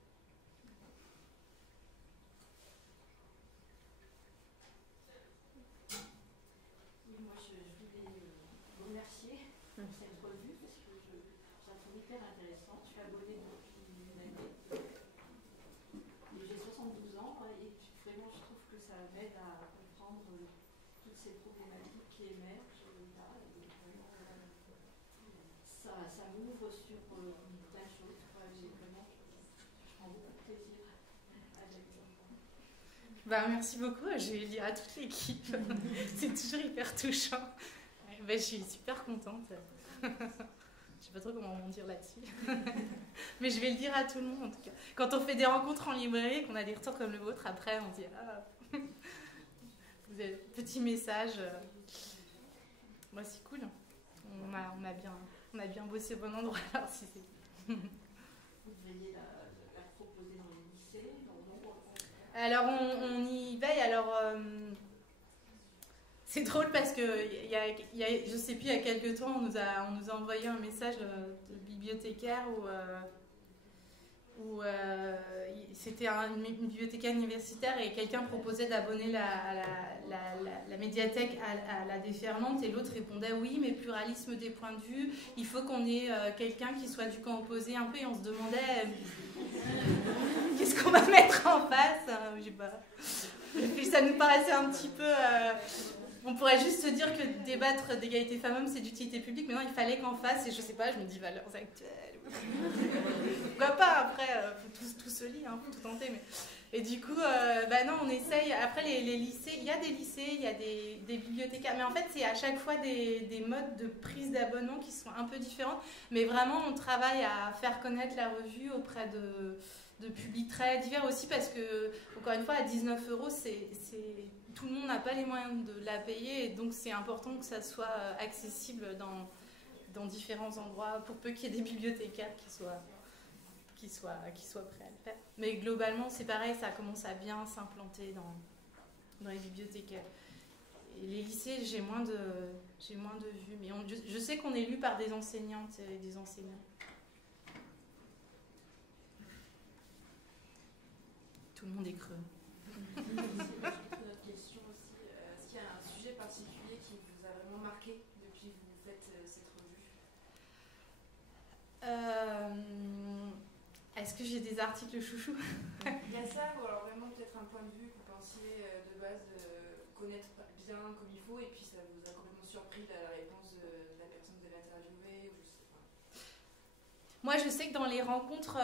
Moi, je voulais vous remercier pour cette revue, parce que je la trouve hyper intéressante. Je suis abonnée depuis une année. Et j'ai 72 ans, et vraiment, je trouve que ça m'aide à comprendre toutes ces problématiques qui émergent là. Et vraiment, ça m'ouvre sur plein de choses. Vraiment, je prends beaucoup de plaisir à lire. Merci beaucoup, je vais le dire à toute l'équipe. C'est toujours hyper touchant. Je suis super contente. Je sais pas trop comment on dire là-dessus. Mais je vais le dire à tout le monde en tout cas. Quand on fait des rencontres en librairie, qu'on a des retours comme le vôtre, après on dit vous avez petit message. C'est cool. On a bien bossé au bon endroit. Alors, si c'est... Vous devriez la proposer dans les lycées. Alors on y veille. Alors c'est drôle parce que je sais plus, il y a quelques temps, on nous a envoyé un message de bibliothécaire où c'était une bibliothécaire universitaire et quelqu'un proposait d'abonner la médiathèque à La Déferlante et l'autre répondait oui, mais pluralisme des points de vue, il faut qu'on ait quelqu'un qui soit du camp opposé un peu, et on se demandait qu'est-ce qu'on va mettre en face, je sais pas. Et puis ça nous paraissait un petit peu... on pourrait juste se dire que débattre d'égalité femmes-hommes c'est d'utilité publique, mais non, il fallait qu'en face, et je sais pas, je me dis valeurs actuelles. Pourquoi pas, après, tout se lit, faut tout tenter. Mais... Et du coup, non, on essaye. Après, les lycées, il y a des lycées, il y a des bibliothécaires, mais en fait, c'est à chaque fois des modes de prise d'abonnement qui sont un peu différents. Mais vraiment, on travaille à faire connaître la revue auprès de publics très divers aussi, parce que, encore une fois, à 19 €, tout le monde n'a pas les moyens de la payer, et donc c'est important que ça soit accessible dans différents endroits, pour peu qu'il y ait des bibliothécaires qui soient prêts à le faire. Mais globalement, c'est pareil, ça commence à bien s'implanter dans les bibliothèques. Et les lycées, j'ai moins de vues, mais je sais qu'on est lu par des enseignantes et des enseignants. Tout le monde est creux. Notre question aussi, est-ce qu'il y a un sujet particulier qui vous a vraiment marqué depuis que vous faites cette revue? Est-ce que j'ai des articles chouchous? Il y a ça, ou alors vraiment peut-être un point de vue que vous pensiez de base connaître bien comme il faut, et puis ça vous a complètement surpris la réponse de la personne que vous avez interviewée, ou je sais pas. Moi, je sais que dans les rencontres,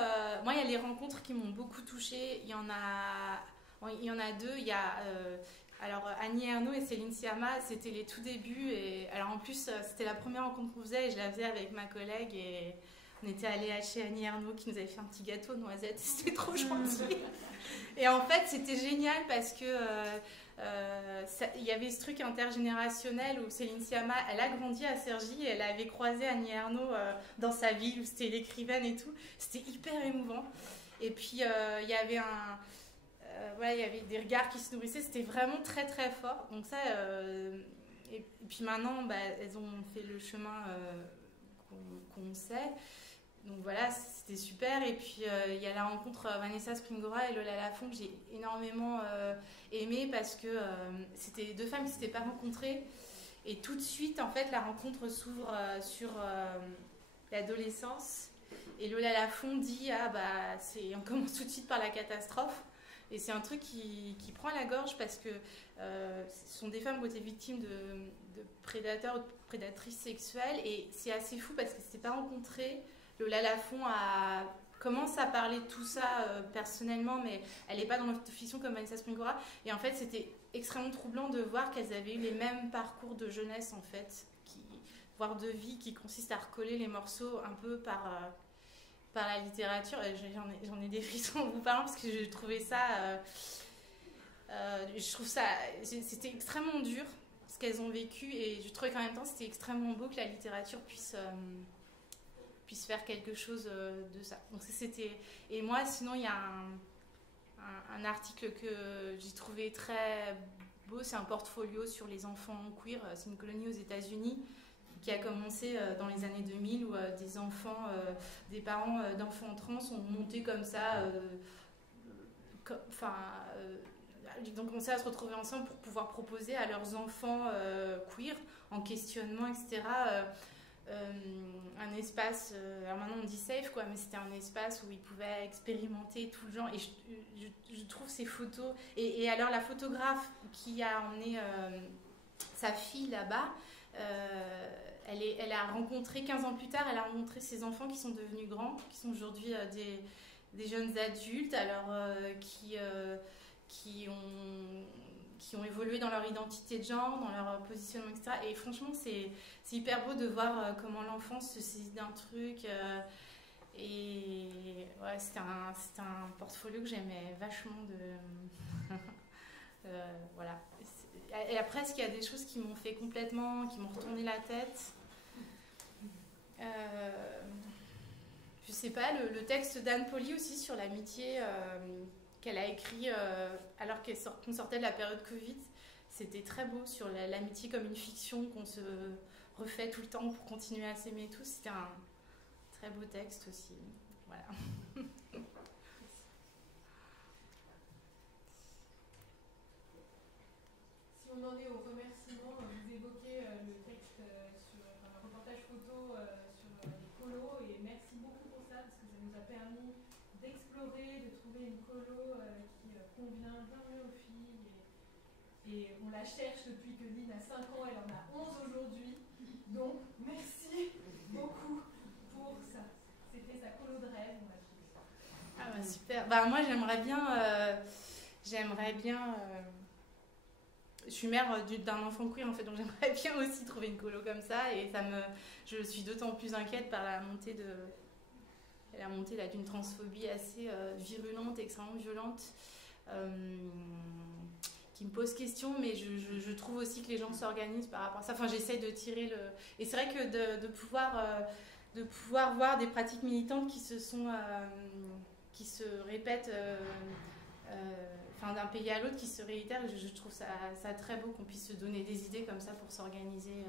il y a les rencontres qui m'ont beaucoup touchée. Il y en a deux. Il y a Annie Ernaux et Céline Sciamma, c'était les tout débuts. Et alors en plus, c'était la première rencontre qu'on faisait, et je la faisais avec ma collègue. Et On était allé chez Annie Ernaux qui nous avait fait un petit gâteau noisette, c'était trop gentil. Et en fait, c'était génial parce que il y avait ce truc intergénérationnel où Céline Sciamma, elle a grandi à Cergy et elle avait croisé Annie Ernaux dans sa ville où c'était l'écrivaine et tout. C'était hyper émouvant. Et puis, il y avait il y avait des regards qui se nourrissaient, c'était vraiment très très fort. Donc ça, et puis maintenant, elles ont fait le chemin qu'on sait. Donc voilà, c'était super. Et puis il y a la rencontre Vanessa Springora et Lola Lafont que j'ai énormément aimé parce que c'était deux femmes qui ne s'étaient pas rencontrées. Et tout de suite, en fait, la rencontre s'ouvre sur l'adolescence. Et Lola Lafont dit on commence tout de suite par la catastrophe. Et c'est un truc qui prend à la gorge parce que ce sont des femmes qui ont été victimes de prédateurs ou de prédatrices sexuelles. Et c'est assez fou parce qu'elles ne s'étaient pas rencontrées. Lola Lafont commence à parler de tout ça personnellement, mais elle n'est pas dans l'autofiction comme Vanessa Springora. Et en fait, c'était extrêmement troublant de voir qu'elles avaient eu les mêmes parcours de jeunesse, en fait, voire de vie, qui consiste à recoller les morceaux un peu par la littérature. J'en ai des frissons en vous parlant parce que je trouvais ça... c'était extrêmement dur ce qu'elles ont vécu et je trouvais qu'en même temps c'était extrêmement beau que la littérature puisse faire quelque chose de ça. Donc c'était... Et moi, sinon, il y a un article que j'ai trouvé très beau, c'est un portfolio sur les enfants queer, c'est une colonie aux États-Unis qui a commencé dans les années 2000 où des enfants, des parents d'enfants trans ont monté comme ça, ils ont commencé à se retrouver ensemble pour pouvoir proposer à leurs enfants queer, en questionnement, etc., un espace, alors maintenant on dit safe quoi, mais c'était un espace où ils pouvaient expérimenter tout le genre. Et je trouve ces photos, et alors la photographe qui a emmené sa fille là-bas, elle a rencontré 15 ans plus tard, elle a rencontré ses enfants qui sont devenus grands, qui sont aujourd'hui des jeunes adultes, alors qui ont évolué dans leur identité de genre, dans leur positionnement, etc. Et franchement, c'est hyper beau de voir comment l'enfance se saisit d'un truc. Et ouais, c'était un portfolio que j'aimais vachement voilà. Et après, est-ce qu'il y a des choses qui m'ont fait complètement, qui m'ont retourné la tête? Je sais pas, le texte d'Anne Poly aussi sur l'amitié qu'elle a écrit alors qu'on sortait de la période Covid. C'était très beau sur l'amitié comme une fiction qu'on se refait tout le temps pour continuer à s'aimer tous. C'était un très beau texte aussi. Voilà. Si on en est au remerciement, vous évoquez le texte sur un reportage photo sur les colos, et merci beaucoup pour ça parce que ça nous a permis d'explorer, de trouver une colo qui convient bien mieux aux filles, et on la cherche depuis que Lynn a 5 ans, elle en a 11 aujourd'hui, donc merci beaucoup pour ça. C'était sa colo de rêve, on l'a trouvé. Ah bah super, moi j'aimerais bien je suis mère d'un enfant queer en fait, donc j'aimerais bien aussi trouver une colo comme ça, et je suis d'autant plus inquiète par la montée là d'une transphobie assez virulente, extrêmement violente, qui me pose question, mais je trouve aussi que les gens s'organisent par rapport à ça. Enfin, j'essaie de tirer le... Et c'est vrai que de pouvoir voir des pratiques militantes qui se répètent d'un pays à l'autre, qui se réitèrent, je trouve ça très beau qu'on puisse se donner des idées comme ça pour s'organiser.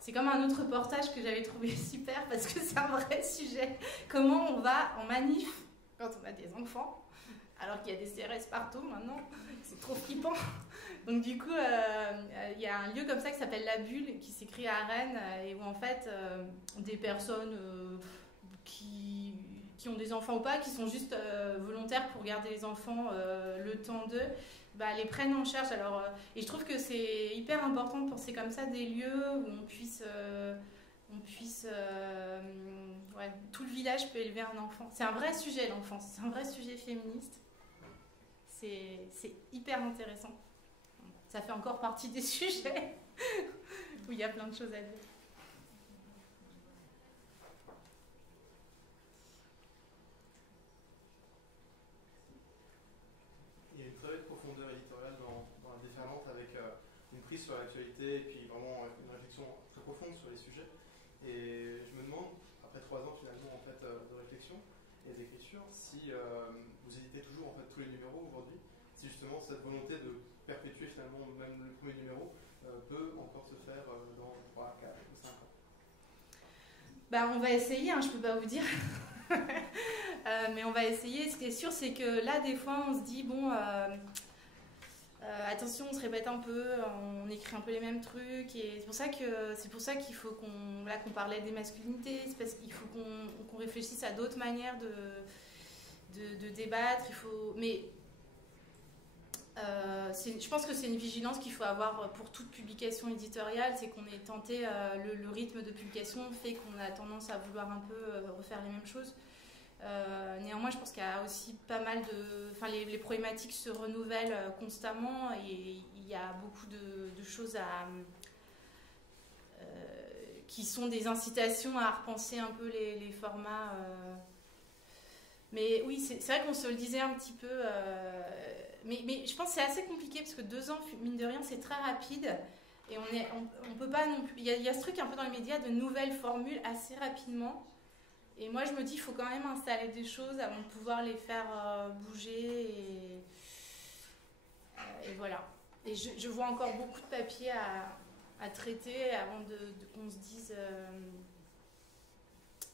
C'est comme un autre reportage que j'avais trouvé super parce que c'est un vrai sujet. Comment on va en manif quand on a des enfants, alors qu'il y a des CRS partout maintenant, c'est trop flippant. Donc du coup, il y a un lieu comme ça qui s'appelle La Bulle, qui s'écrit à Rennes, et où en fait, des personnes qui ont des enfants ou pas, qui sont juste volontaires pour garder les enfants le temps d'eux, les prennent en charge. Alors, et je trouve que c'est hyper important de penser comme ça des lieux où on puisse tout le village peut élever un enfant. C'est un vrai sujet, l'enfance, c'est un vrai sujet féministe. C'est hyper intéressant. Ça fait encore partie des sujets où il y a plein de choses à dire. profondeur éditoriale dans la déferlante avec une prise sur l'actualité et puis vraiment une réflexion très profonde sur les sujets. Et je me demande, après 3 ans finalement en fait, de réflexion et d'écriture, si vous éditez toujours en fait, tous les numéros aujourd'hui, si justement cette volonté de perpétuer finalement même le premier numéro peut encore se faire dans 3, 4 ou 5 ans. Bah, on va essayer, hein, je peux pas vous dire. Mais on va essayer. Ce qui est sûr, c'est que là, des fois, on se dit, bon, attention, on se répète un peu, on écrit un peu les mêmes trucs. Et c'est pour ça qu'il faut qu'on parlait des masculinités. C'est parce qu'il faut qu'on réfléchisse à d'autres manières de débattre. Mais je pense que c'est une vigilance qu'il faut avoir pour toute publication éditoriale, c'est qu'on est tenté, le rythme de publication fait qu'on a tendance à vouloir un peu refaire les mêmes choses. Néanmoins, je pense qu'il y a aussi pas mal les problématiques se renouvellent constamment et il y a beaucoup de choses qui sont des incitations à repenser un peu les formats. Mais oui, c'est vrai qu'on se le disait un petit peu. Mais je pense que c'est assez compliqué parce que 2 ans, mine de rien, c'est très rapide. Et on peut pas non plus. Il y a ce truc un peu dans les médias de nouvelles formules assez rapidement. Et moi, je me dis, il faut quand même installer des choses avant de pouvoir les faire bouger. Et voilà. Et je vois encore beaucoup de papiers à traiter avant qu'on se dise.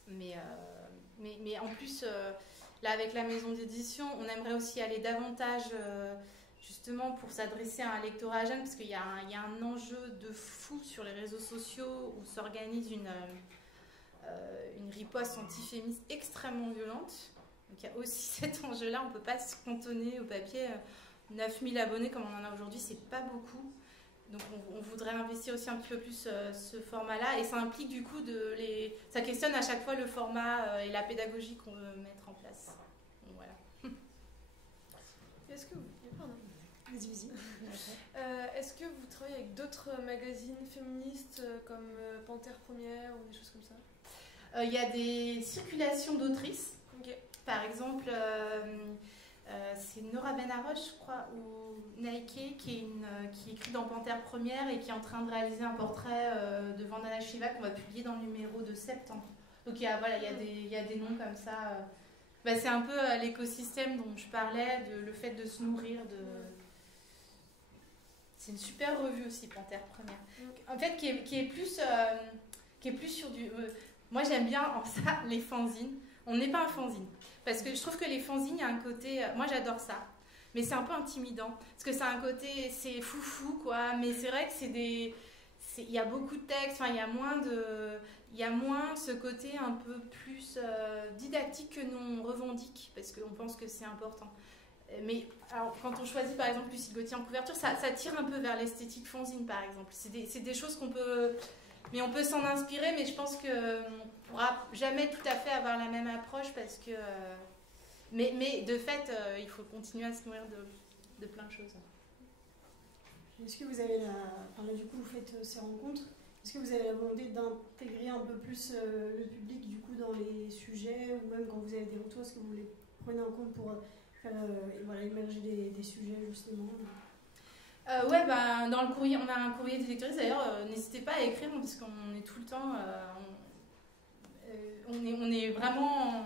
Mais en plus. Là, avec la maison d'édition, on aimerait aussi aller davantage, justement, pour s'adresser à un lectorat jeune, parce qu'il y a un enjeu de fou sur les réseaux sociaux où s'organise une riposte antiféministe extrêmement violente. Donc il y a aussi cet enjeu-là, on ne peut pas se cantonner au papier. 9000 abonnés comme on en a aujourd'hui, c'est pas beaucoup. Donc on voudrait investir aussi un petit peu plus ce format-là, et ça implique du coup ça questionne à chaque fois le format et la pédagogie qu'on veut mettre en place. Donc, voilà. Est-ce que vous... Pardon. Vas-y. Est-ce que vous travaillez avec d'autres magazines féministes comme Panthère Première ou des choses comme ça? Il y a des circulations d'autrices. Okay. Par exemple, c'est Nora Benarod, je crois, ou Naike, qui écrit dans Panthère Première et qui est en train de réaliser un portrait de Vandana Shiva qu'on va publier dans le numéro de septembre. Donc il y a des noms comme ça. C'est un peu l'écosystème dont je parlais, le fait de se nourrir de... C'est une super revue aussi, Panthère Première. En fait, qui est plus sur du... moi, j'aime bien en ça les fanzines. On n'est pas un fanzine. Parce que je trouve que les fanzines, il y a un côté... moi, j'adore ça. Mais c'est un peu intimidant. Parce que c'est un côté... C'est foufou, quoi. Mais c'est vrai que il y a beaucoup de textes. Enfin, il y a moins ce côté un peu plus didactique que nous, on revendique. Parce qu'on pense que c'est important. Mais alors, quand on choisit, par exemple, Lucille Gauthier en couverture, ça tire un peu vers l'esthétique fanzine, par exemple. C'est des choses qu'on peut... Mais on peut s'en inspirer, mais je pense qu'on ne pourra jamais tout à fait avoir la même approche parce que... Mais de fait, il faut continuer à se nourrir de plein de choses. Est-ce que vous avez là, du coup, vous faites ces rencontres. Est-ce que vous avez la volonté d'intégrer un peu plus le public, du coup, dans les sujets, ou même quand vous avez des retours, est-ce que vous les prenez en compte pour faire émerger des sujets, justement? Ouais, dans le courrier, on a un courrier des lectrices. D'ailleurs, n'hésitez pas à écrire parce qu'on est tout le temps, on est vraiment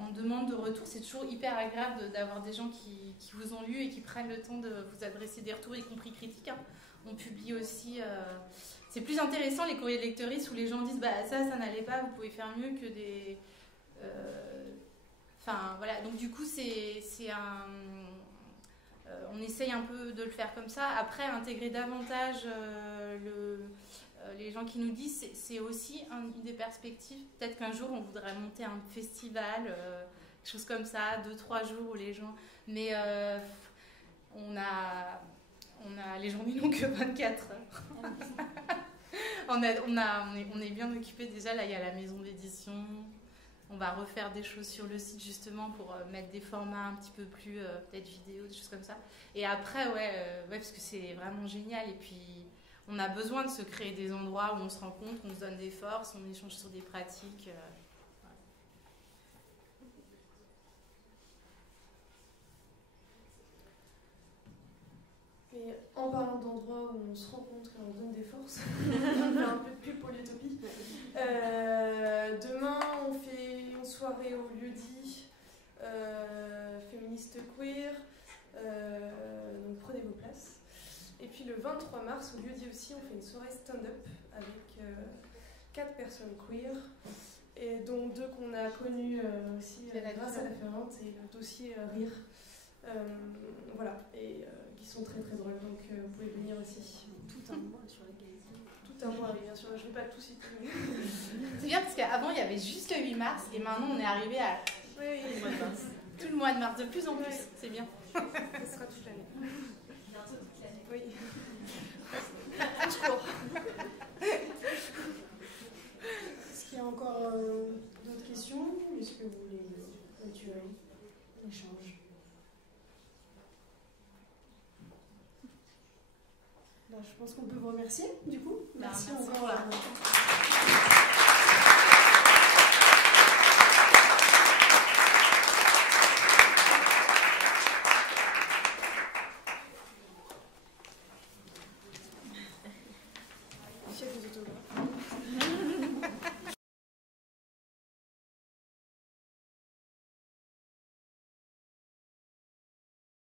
en demande de retour. C'est toujours hyper agréable d'avoir des gens qui vous ont lu et qui prennent le temps de vous adresser des retours, y compris critiques. Hein. On publie aussi. C'est plus intéressant les courriers de lectrices où les gens disent ça n'allait pas, vous pouvez faire mieux que des. Enfin voilà. Donc du coup, c'est un. On essaye un peu de le faire comme ça. Après, intégrer davantage les gens qui nous disent, c'est aussi une des perspectives. Peut-être qu'un jour, on voudrait monter un festival, des choses comme ça, 2-3 jours où les gens... Mais les journées n'ont que 24 heures. on est bien occupés déjà. Là, il y a la maison d'édition. On va refaire des choses sur le site justement pour mettre des formats un petit peu plus peut-être vidéo, des choses comme ça. Et après, parce que c'est vraiment génial. Et puis, on a besoin de se créer des endroits où on se rencontre, on se donne des forces, on échange sur des pratiques. en parlant d'endroits où on se rencontre et on donne des forces. On fait un peu de pub pour l'utopie. Demain, on fait une soirée au lieu-dit féministe queer. Donc prenez vos places. Et puis le 23 mars, au lieu-dit aussi, on fait une soirée stand-up avec 4 personnes queer, et dont 2 qu'on a connues aussi grâce à la Ferrante et le dossier Rire. Voilà, et qui sont très très drôles, donc vous pouvez venir aussi. Tout un mois sur l'égalité. Tout un mois, oui, bien sûr, je ne vais pas tout citer. C'est bien parce qu'avant il y avait juste le 8 mars et maintenant on est arrivé à Oui, le mois de mars. Tout le mois de mars, de plus en plus, c'est bien. ça sera toute l'année. Bientôt toute l'année. Oui. Je cours. Est-ce qu'il y a encore d'autres questions ou est-ce que vous voulez clôturer l'échange? Je pense qu'on peut vous remercier du coup. Merci Merci encore.